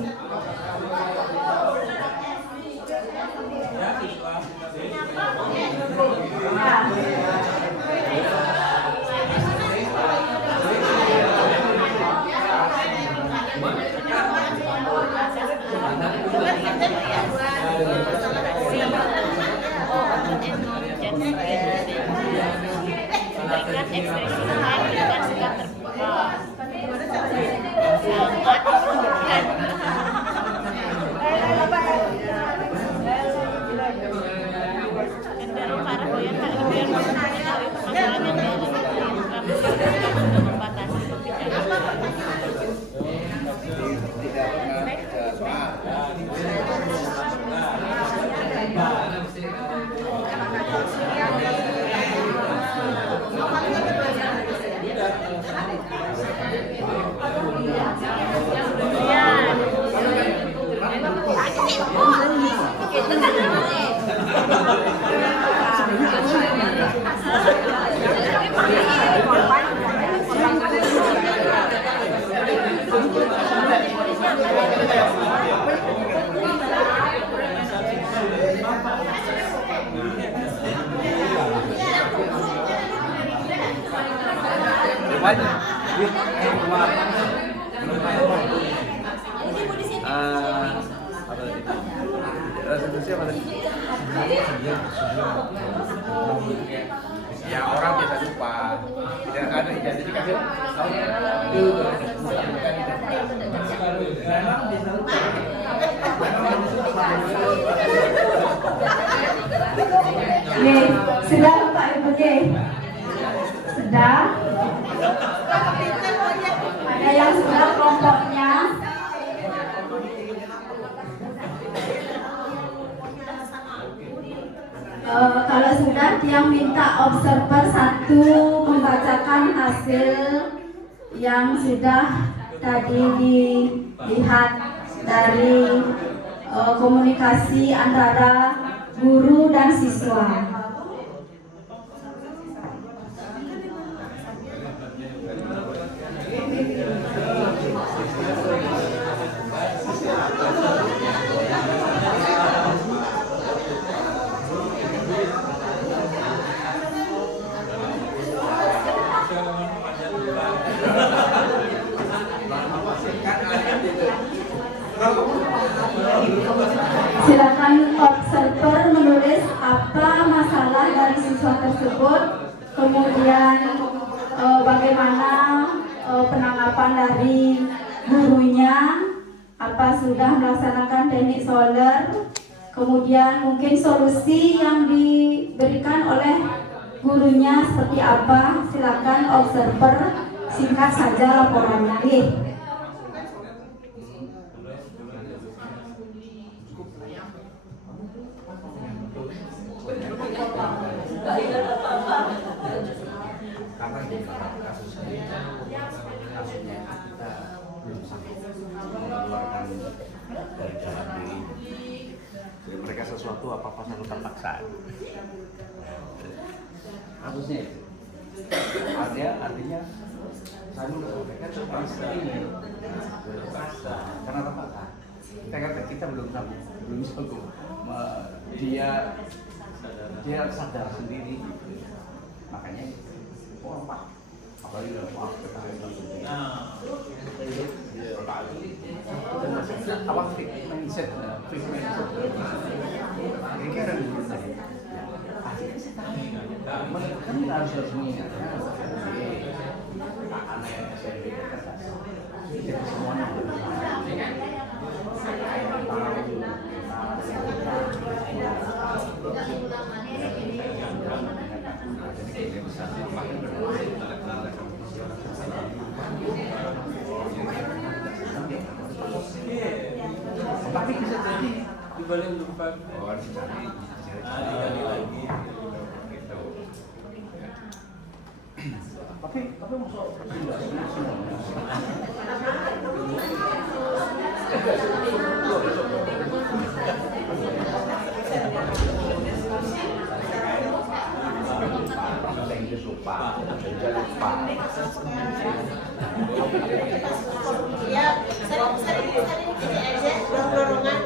Ya orang biasa lupa. Tidak ada identifikasi. Nih, sudah Pak Ibu nih? Sudah? Ada yang sudah kelompoknya? observer satu membacakan hasil yang sudah tadi dilihat dari komunikasi antara guru dan siswa. Silakan observer menulis apa masalah dari siswa tersebut, kemudian bagaimana penanggapan dari gurunya, apa sudah melaksanakan teknik solar, kemudian mungkin solusi yang diberikan oleh gurunya seperti apa. Silakan observer singkat saja laporannya. Karena di kasus ini kasusnya kita belum sampai mengeluarkan dari dalam diri. Jadi mereka sesuatu apa-apa selalu terpaksa. Kasusnya itu. Artinya saya mereka harus ini terpaksa karena terpaksa. Kita belum sanggup, belum sanggup. Dia sadar sendiri. Makanya Pak, apalagi dalam apa fixed mindset, ini ada di sini. Kan harus mengingatkan, anak yang SMP kertas, itu semuanya. Tapi bisa jadi dibalik lupa. Oh, dicari lagi. Tapi masuk lupa. Ya, sering gini aja, dorong-dorongan.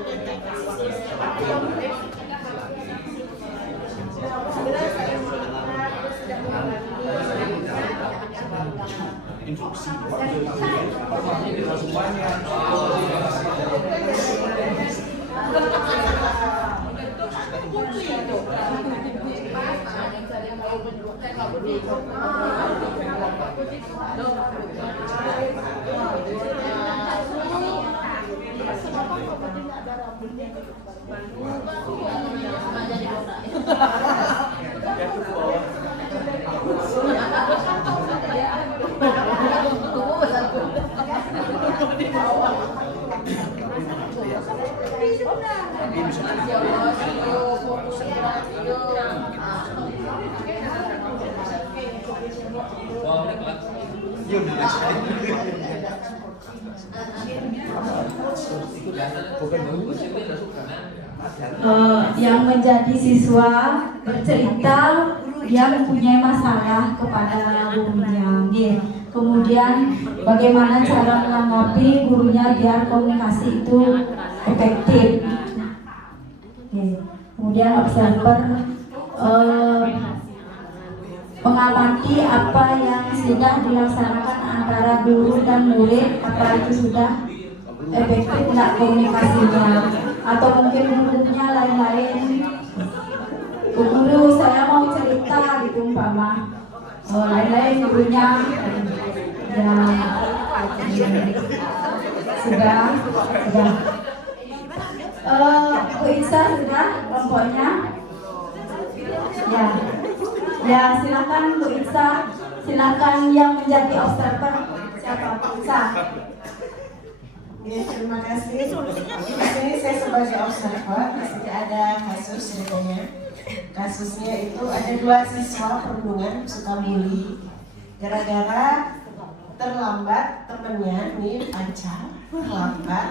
Instruksi yang menjadi siswa bercerita dia mempunyai masalah kepada gurunya. Kemudian bagaimana cara menanggapi gurunya biar komunikasi itu efektif. Kemudian observer mengamati apa yang sudah dilaksanakan antara guru dan murid, apa itu sudah efektif tidak komunikasinya, atau mungkin gurunya lain-lain. Guru saya mau cerita gitu umpama, lain-lain gurunya ya sudah. Bu Isa sudah kelompoknya ya silakan Bu Isa, silakan yang menjadi observer siapa Bu Isa. Ya, terima kasih. Di sini saya sebagai observer, tidak ada kasus ceritanya. Kasusnya itu ada 2 siswa perundungan Sukabumi gara-gara terlambat temennya nih pacar terlambat,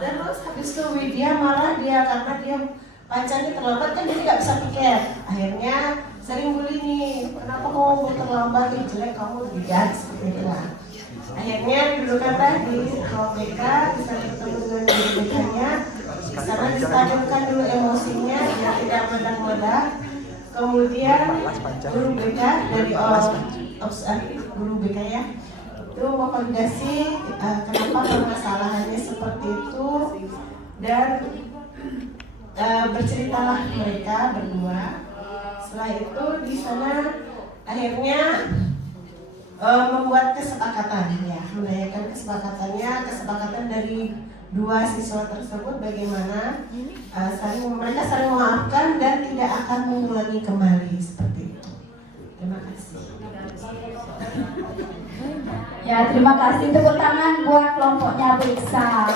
terus habis itu Widya marah dia karena dia pacarnya terlambat kan jadi nggak bisa piket, akhirnya sering bully nih, kenapa kamu terlambat, jelek kamu tidak seperti itu lah. Akhirnya didudukan di ruang BK, bisa bertemu dengan guru BK-nya, karena distabilkan dulu emosinya biar tidak meledak-meledak. Kemudian guru BK dari guru BK ya itu memvalidasi kenapa permasalahannya seperti itu, dan berceritalah mereka berdua. Setelah itu di sana akhirnya membuat kesepakatan ya, menanyakan kesepakatan dari 2 siswa tersebut bagaimana mereka saling memaafkan dan tidak akan mengulangi kembali seperti itu. Terima kasih. Ya, terima kasih. Tepuk tangan buat kelompoknya Beksa.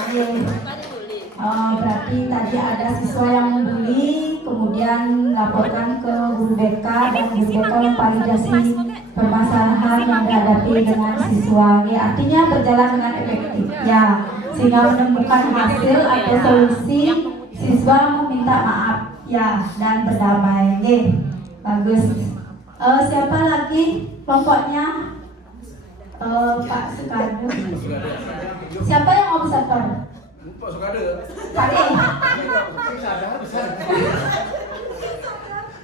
Berarti tadi ada siswa yang membuli, kemudian laporkan ke guru BK dan guru BK memvalidasi permasalahan yang dihadapi dengan siswa. Ya, artinya berjalan dengan efektif. Ya, sehingga menemukan hasil atau solusi, siswa meminta maaf ya dan berdamai. Bagus. Siapa lagi kelompoknya? Pak Sukadu. Siapa yang observer? Pak Sukade. Tadi.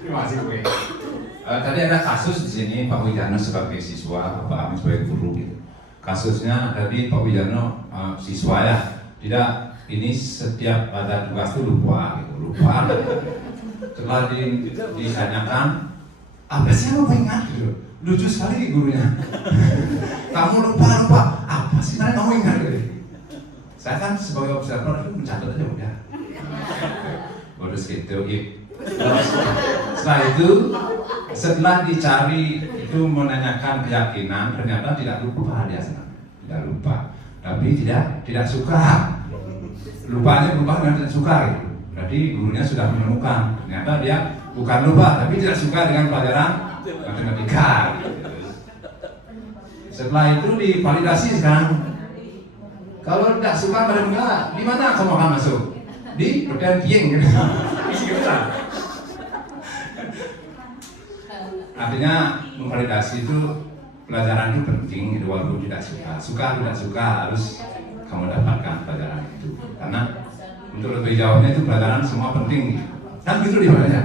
Terima kasih, Bu. Tadi ada kasus di sini Pak Wijano sebagai siswa, Pak Amin sebagai guru gitu. Kasusnya tadi Pak Wijano siswa ya, tidak ini setiap ada tugas itu lupa gitu, lupa. Setelah ditanyakan, apa sih yang lupa ingat gitu? Lucu sekali gurunya. Kamu lupa, apa sih yang kamu ingat gitu? Saya kan sebagai observer itu mencatat aja udah. Terus gitu, setelah itu, setelah dicari itu menanyakan keyakinan, ternyata tidak lupa dia sebenarnya, tidak lupa, tapi tidak suka. Lupanya berubah dengan tidak suka gitu. Berarti gurunya sudah menemukan, ternyata dia bukan lupa, tapi tidak suka dengan pelajaran matematika. Gitu. Setelah itu divalidasi sekarang. Kalau tidak suka matematika, di mana kamu akan masuk? Di pergantian gitu. Isi besar. Artinya memvalidasi itu pelajaran itu penting, itu walaupun tidak suka tidak suka harus kamu dapatkan pelajaran itu. Karena untuk lebih jauhnya itu pelajaran semua penting. Kan gitu di mana ya?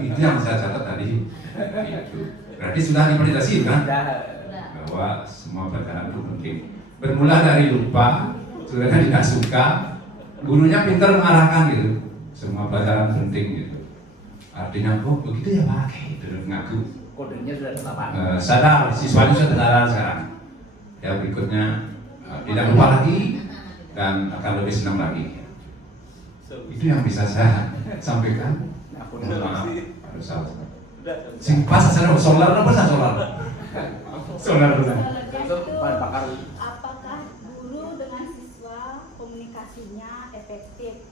Itu yang saya catat tadi. Itu. Berarti sudah divalidasi kan? Bahwa semua pelajaran itu penting. Bermula dari lupa, sudah tidak suka, gurunya pintar mengarahkan gitu. Semua pelajaran penting gitu. Artinya kok begitu ya Pak, gitu ngaku. Kodenya sudah terlapan. Sadar, siswanya sudah sadar sekarang. Ya berikutnya tidak lupa lagi dan akan lebih senang lagi. Itu yang bisa saya sampaikan. Maaf, harus salah. Sing pas saya solar apa sah solar? Solar benar. Apakah guru dengan siswa komunikasinya efektif?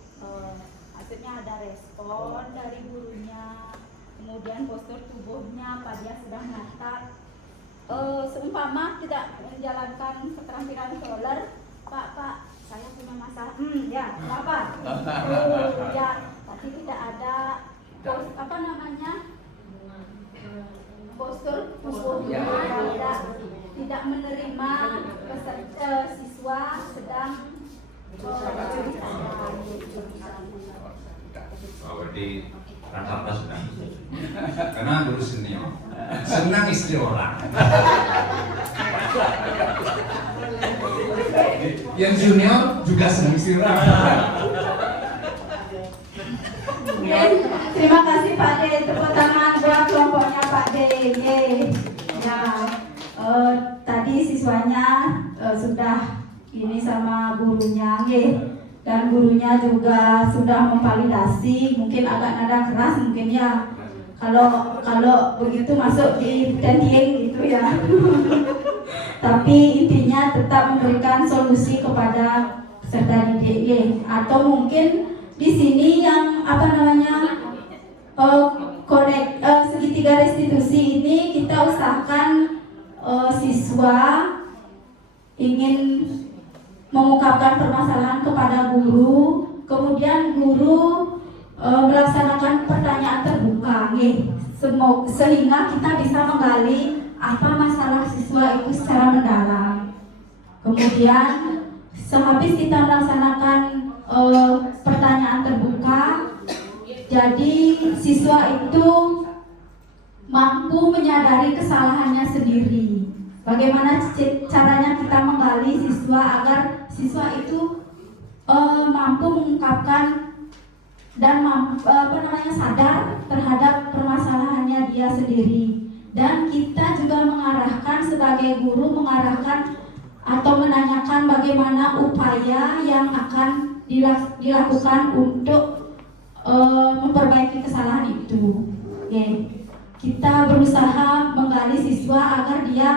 Maksudnya ada respon dari gurunya, kemudian postur tubuhnya, apa dia sudah menatap. Seumpama tidak menjalankan keterampilan solar, Pak, saya punya masalah. Ya, apa? Ya, tapi tidak ada postur tubuhnya, tidak menerima siswa sedang Berarti rata-rata sudah. Karena guru senior senang istri orang. Yang junior juga senang istri orang. Terima kasih Pak D. Tepuk tangan buat kelompoknya Pak D. Ya, tadi siswanya sudah ini sama gurunya, dan gurunya juga sudah memvalidasi. Mungkin agak nada keras, mungkin ya. Kalau begitu masuk di tendieng gitu ya. Tapi intinya tetap memberikan solusi kepada peserta didik. Atau mungkin di sini yang segitiga restitusi ini kita usahakan siswa ingin mengungkapkan permasalahan kepada guru, kemudian guru melaksanakan pertanyaan terbuka, sehingga kita bisa menggali apa masalah siswa itu secara mendalam. Kemudian sehabis kita melaksanakan pertanyaan terbuka, jadi siswa itu mampu menyadari kesalahannya sendiri. Bagaimana caranya kita menggali siswa agar siswa itu mampu mengungkapkan dan sadar terhadap permasalahannya dia sendiri. Dan kita juga mengarahkan sebagai guru, mengarahkan atau menanyakan bagaimana upaya yang akan dilakukan untuk memperbaiki kesalahan itu. Kita berusaha menggali siswa agar dia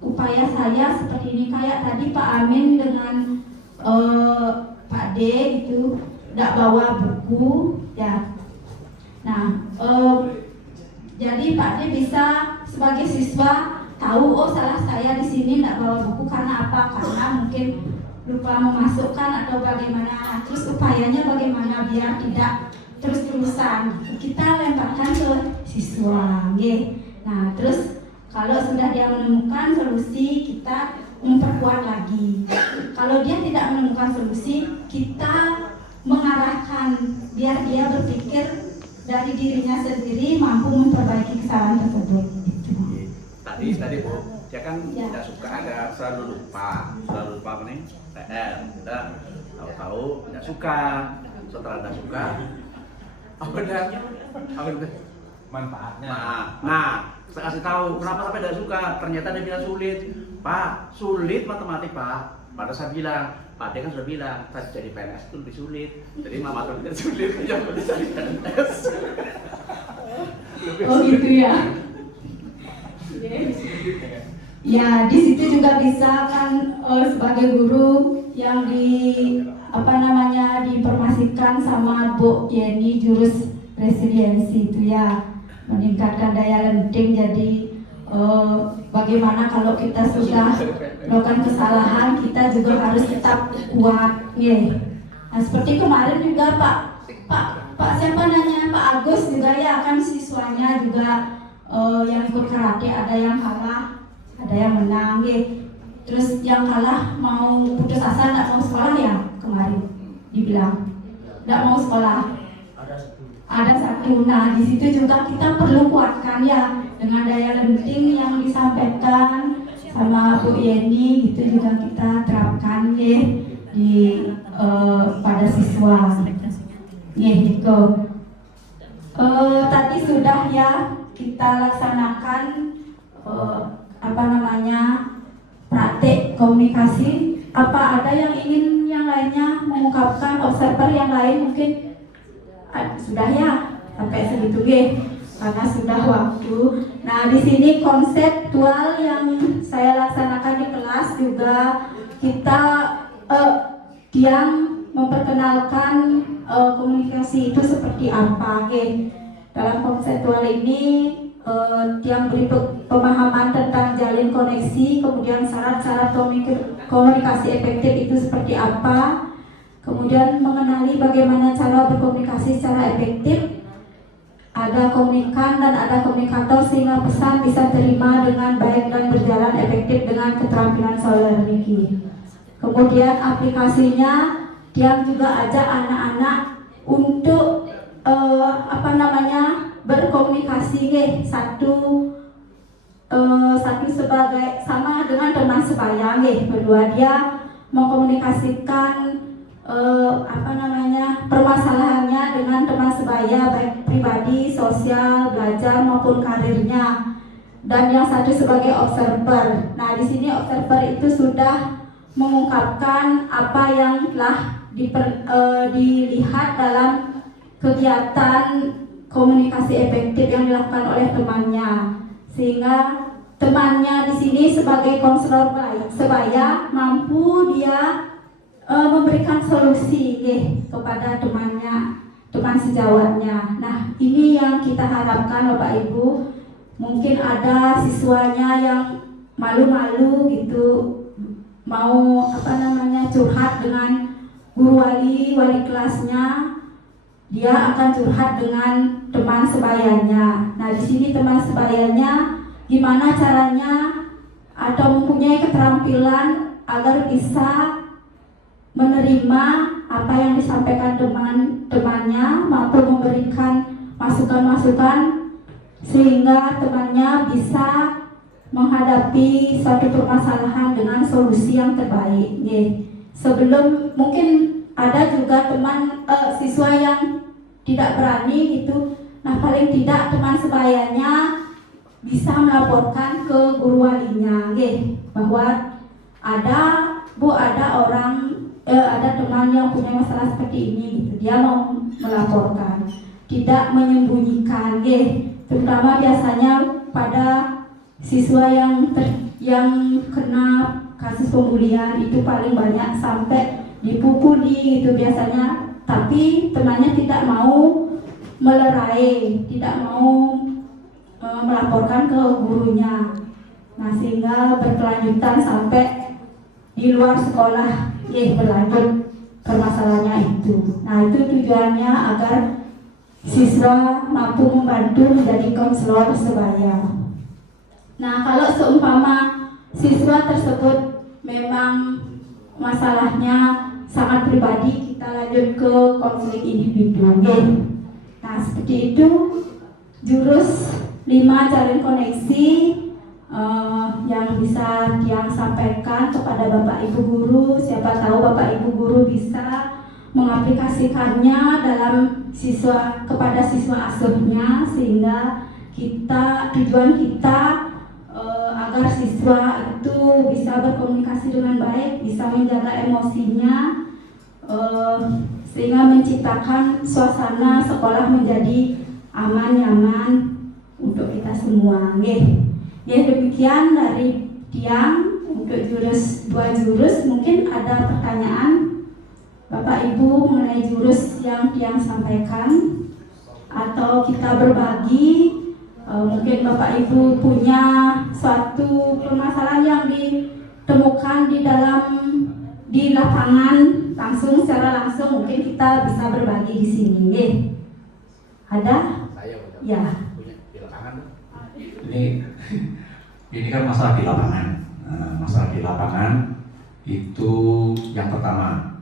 upaya saya seperti ini, kayak tadi Pak Amin dengan Pak D itu tidak bawa buku ya. Nah, jadi Pak D bisa sebagai siswa tahu, oh salah saya di sini tidak bawa buku karena apa? Karena mungkin lupa memasukkan atau bagaimana. Terus upayanya bagaimana biar tidak terus-terusan kita lemparkan ke siswa. Nah, terus kalau sudah dia menemukan solusi, kita memperkuat lagi. Kalau dia tidak menemukan solusi, kita mengarahkan biar dia berpikir dari dirinya sendiri mampu memperbaiki kesalahan tersebut. Tadi Bu, dia kan tidak suka, ada selalu lupa apa nih? PR. Kita tahu-tahu tidak suka. Setelah tidak suka, apa dia? Manfaatnya. Nah, saya kasih tahu kenapa sampai tidak suka. Ternyata dia bilang sulit. Pak, sulit matematik Pak. Pada saya bilang, Pak dia kan sudah bilang, saya jadi PNS itu lebih sulit. Jadi mama tidak sulit, yang penting jadi PNS. Oh gitu ya. Ya, di situ juga bisa kan sebagai guru yang diinformasikan sama Bu Yeni jurus resiliensi itu ya, meningkatkan daya lenting. Jadi bagaimana kalau kita sudah melakukan kesalahan, kita juga harus tetap kuat ya. Nah, seperti kemarin juga Pak siapa nanya, Pak Agus juga ya, kan siswanya juga yang ikut karate, ada yang kalah, ada yang menang ya. Terus yang kalah mau putus asa, nggak mau sekolah ya, kemarin dibilang nggak mau sekolah. Ada satu. Nah, di situ juga kita perlu kuatkan ya dengan daya lenting yang disampaikan sama Bu Yeni, itu juga kita terapkan ya di pada siswa. Ya gitu. Tadi sudah ya kita laksanakan praktek komunikasi. Apa ada yang ingin yang lainnya mengungkapkan, observer yang lain mungkin? Sudah ya, sampai segitu karena sudah waktu. Nah, di sini konseptual yang saya laksanakan di kelas juga kita yang memperkenalkan komunikasi itu seperti apa. Dalam konseptual ini yang beri pemahaman tentang jalin koneksi, kemudian syarat-syarat komunikasi efektif itu seperti apa. Kemudian mengenali bagaimana cara berkomunikasi secara efektif. Ada komunikan dan ada komunikator sehingga pesan bisa terima dengan baik dan berjalan efektif dengan keterampilan solar Niki. Kemudian aplikasinya yang juga ajak anak-anak untuk berkomunikasi satu sebagai sama dengan teman sebaya berdua, dia mengkomunikasikan permasalahannya dengan teman sebaya baik pribadi, sosial, belajar maupun karirnya. Dan yang satu sebagai observer. Nah, di sini observer itu sudah mengungkapkan apa yang telah dilihat dalam kegiatan komunikasi efektif yang dilakukan oleh temannya, sehingga temannya di sini sebagai konselor sebaya mampu dia memberikan solusi kepada temannya teman sejawatnya. Nah, ini yang kita harapkan Bapak Ibu. Mungkin ada siswanya yang malu-malu gitu, mau curhat dengan guru wali kelasnya, dia akan curhat dengan teman sebayanya. Nah, di sini teman sebayanya gimana caranya atau mempunyai keterampilan agar bisa menerima apa yang disampaikan teman-temannya, mampu memberikan masukan-masukan sehingga temannya bisa menghadapi suatu permasalahan dengan solusi yang terbaik. Sebelum mungkin ada juga teman siswa yang tidak berani gitu. Nah, paling tidak teman sebayanya bisa melaporkan ke guru walinya, bahwa ada teman yang punya masalah seperti ini, gitu. Dia mau melaporkan, tidak menyembunyikan, terutama biasanya pada siswa yang kena kasus pembulian itu paling banyak sampai dipukuli itu biasanya, tapi temannya tidak mau melerai, tidak mau melaporkan ke gurunya. Nah, sehingga berkelanjutan sampai di luar sekolah berlanjut permasalahannya itu. Nah, itu tujuannya agar siswa mampu membantu menjadi konselor sebaya. Nah, kalau seumpama siswa tersebut memang masalahnya sangat pribadi, kita lanjut ke konseling individu. Nah, seperti itu jurus 5 jalin koneksi yang bisa Tiang sampaikan kepada Bapak Ibu Guru. Siapa tahu Bapak Ibu Guru bisa mengaplikasikannya dalam kepada siswa asuhnya, sehingga tujuan kita agar siswa itu bisa berkomunikasi dengan baik, bisa menjaga emosinya, sehingga menciptakan suasana sekolah menjadi aman, nyaman untuk kita semua. Demikian dari Tiang untuk 2 jurus. Mungkin ada pertanyaan Bapak Ibu mengenai jurus yang Tiang sampaikan, atau kita berbagi. Mungkin Bapak Ibu punya suatu permasalahan yang ditemukan di lapangan secara langsung, mungkin kita bisa berbagi di sini. Ada? Saya Ya. punya di lapangan. Ini kan masalah di lapangan. Masalah di lapangan itu yang pertama.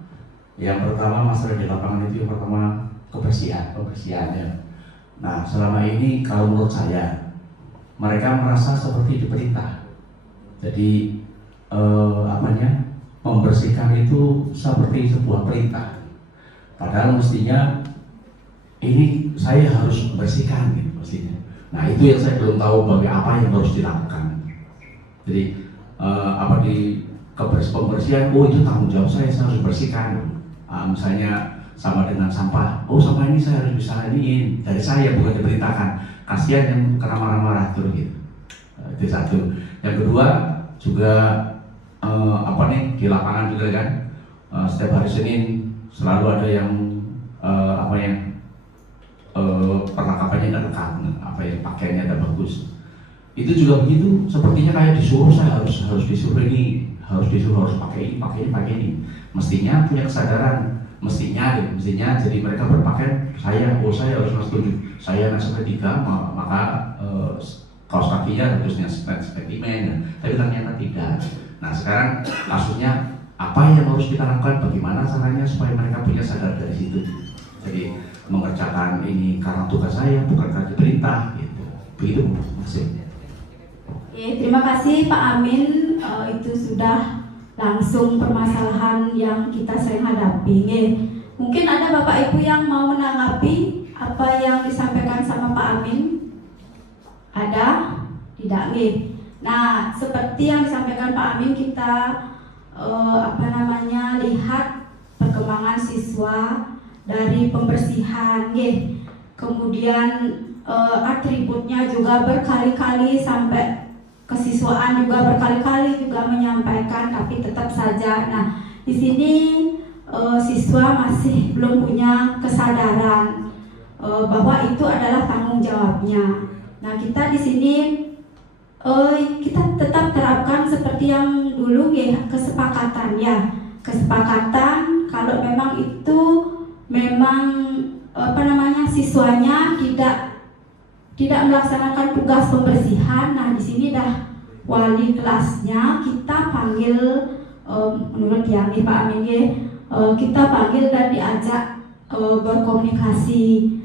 Yang pertama masalah di lapangan itu yang pertama kebersihannya. Nah, selama ini kalau menurut saya mereka merasa seperti diperintah. Jadi membersihkan itu seperti sebuah perintah. Padahal mestinya ini saya harus membersihkan gitu mestinya. Nah, itu yang saya belum tahu apa yang harus dilakukan. Jadi di pembersihan, itu tanggung jawab saya harus bersihkan. Misalnya sama dengan sampah, sampah ini saya harus bisa iniin dari saya, bukan diperintahkan. Kasihan yang kena marah-marah tuh gitu. Itu satu. Yang kedua juga di lapangan juga kan, setiap hari Senin selalu ada yang perlengkapannya ada lengkap, pakaiannya ada bagus. Itu juga begitu, sepertinya kayak disuruh, saya harus disuruh ini, harus pakai ini. Mestinya punya kesadaran, mestinya jadi mereka berpakaian, saya harus setuju. Saya anak sampai 3, maka kaos kakinya harusnya spesimen, tapi ternyata tidak. Nah, sekarang kasusnya apa yang harus kita lakukan, bagaimana caranya supaya mereka punya sadar dari situ. Jadi mengerjakan ini karena tugas saya, bukan karena perintah gitu. Begitu maksudnya. Terima kasih Pak Amin, itu sudah langsung permasalahan yang kita sering hadapi. Mungkin ada Bapak Ibu yang mau menanggapi apa yang disampaikan sama Pak Amin? Ada? Tidak? Nah, seperti yang disampaikan Pak Amin, kita lihat perkembangan siswa dari pembersihan, kemudian atributnya juga berkali-kali, sampai kesiswaan juga berkali-kali juga menyampaikan, tapi tetap saja. Nah, di sini siswa masih belum punya kesadaran. bahwa itu adalah tanggung jawabnya. Nah, kita di sini kita tetap terapkan seperti yang dulu ya, kesepakatan ya. Kesepakatan kalau memang itu siswanya tidak melaksanakan tugas pembersihan. Nah, di sini dah wali kelasnya kita panggil, menurut yang Pak Amin ya, kita panggil dan diajak berkomunikasi.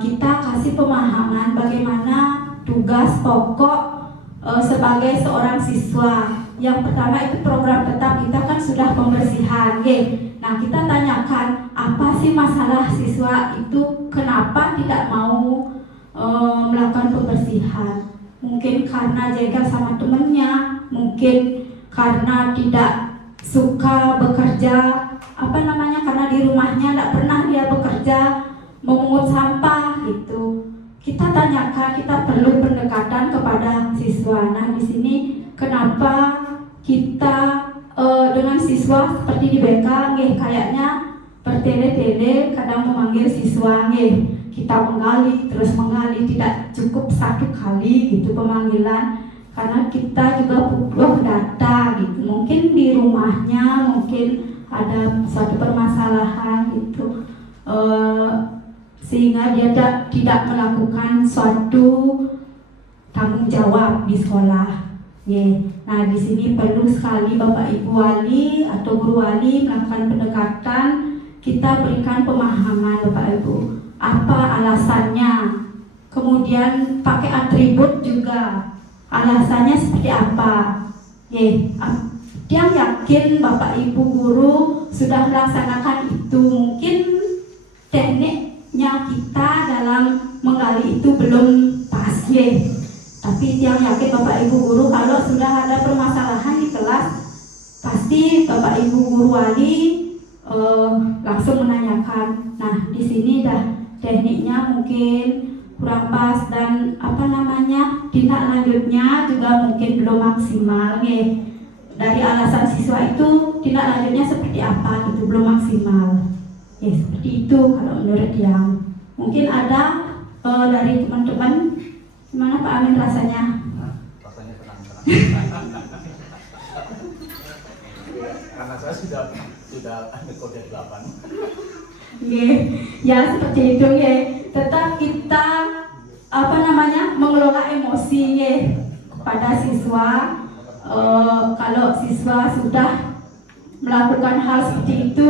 Kita kasih pemahaman bagaimana tugas pokok sebagai seorang siswa. Yang pertama itu program tetap kita kan sudah pembersihan, Nah, kita tanyakan apa sih masalah siswa itu, kenapa tidak mau melakukan pembersihan? Mungkin karena jegal sama temennya, mungkin karena tidak suka bekerja, karena di rumahnya tidak pernah dia bekerja memungut sampah gitu. Kita tanyakan, kita perlu pendekatan kepada siswa. Nah, di sini kenapa kita dengan siswa seperti di BK, kayaknya bertele-tele kadang memanggil siswa, kita menggali terus menggali, tidak cukup satu kali gitu pemanggilan, karena kita juga butuh data gitu. Mungkin di rumahnya mungkin ada suatu permasalahan gitu, sehingga dia tidak melakukan suatu tanggung jawab di sekolah. Nah, di sini perlu sekali Bapak Ibu wali atau guru wali melakukan pendekatan, kita berikan pemahaman Bapak Ibu, apa alasannya, kemudian pakai atribut juga, alasannya seperti apa. Yang yakin Bapak Ibu guru sudah melaksanakan itu, mungkin tekniknya kita dalam menggali itu belum pas, tapi yang yakin Bapak Ibu guru kalau sudah ada permasalahan di kelas, pasti Bapak Ibu guru wali langsung menanyakan. Nah, di sini dah tekniknya mungkin kurang pas dan tindak lanjutnya juga mungkin belum maksimal. Dari alasan siswa itu tindak lanjutnya seperti apa gitu, belum maksimal. Seperti itu kalau menurut yang mungkin ada dari teman-teman. Gimana Pak Amin rasanya? Rasanya tenang. Karena saya sudah kode 8. Ya seperti itu Tetap kita mengelola emosi pada siswa. Kalau siswa sudah melakukan hal seperti itu,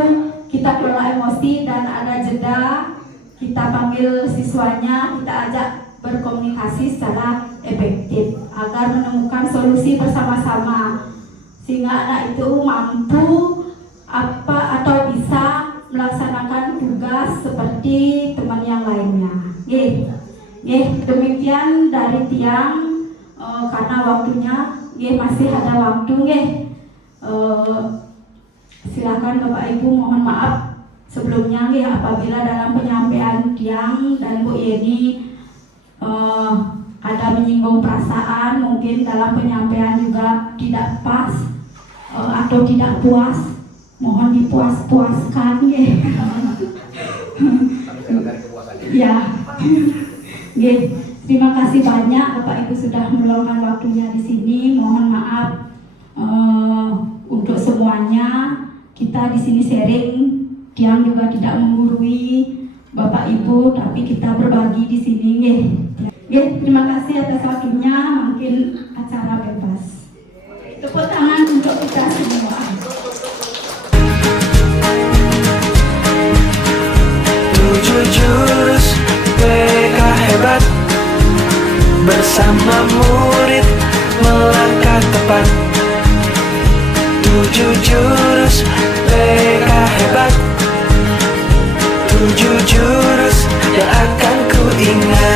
kita kelola emosi dan ada jeda. Kita panggil siswanya, kita ajak berkomunikasi secara efektif agar menemukan solusi bersama-sama, sehingga anak itu mampu atau bisa melaksanakan tugas seperti teman yang lainnya. Demikian dari Tiang, karena waktunya masih ada waktu. Silakan Bapak Ibu, mohon maaf sebelumnya apabila dalam penyampaian Tiang dan Bu Yeni ada menyinggung perasaan, mungkin dalam penyampaian juga tidak pas atau tidak puas, mohon dipuas-puaskan Terima kasih banyak Bapak Ibu sudah meluangkan waktunya di sini. Mohon maaf untuk semuanya. Kita di sini sharing, Tiang juga tidak menggurui Bapak Ibu, tapi kita berbagi di sini. Terima kasih atas waktunya. Mungkin acara bebas. Tepuk tangan untuk kita semua. Jurus BK hebat, bersama murid melangkah tepat. 7 jurus BK hebat, 7 jurus yang akan ku ingat.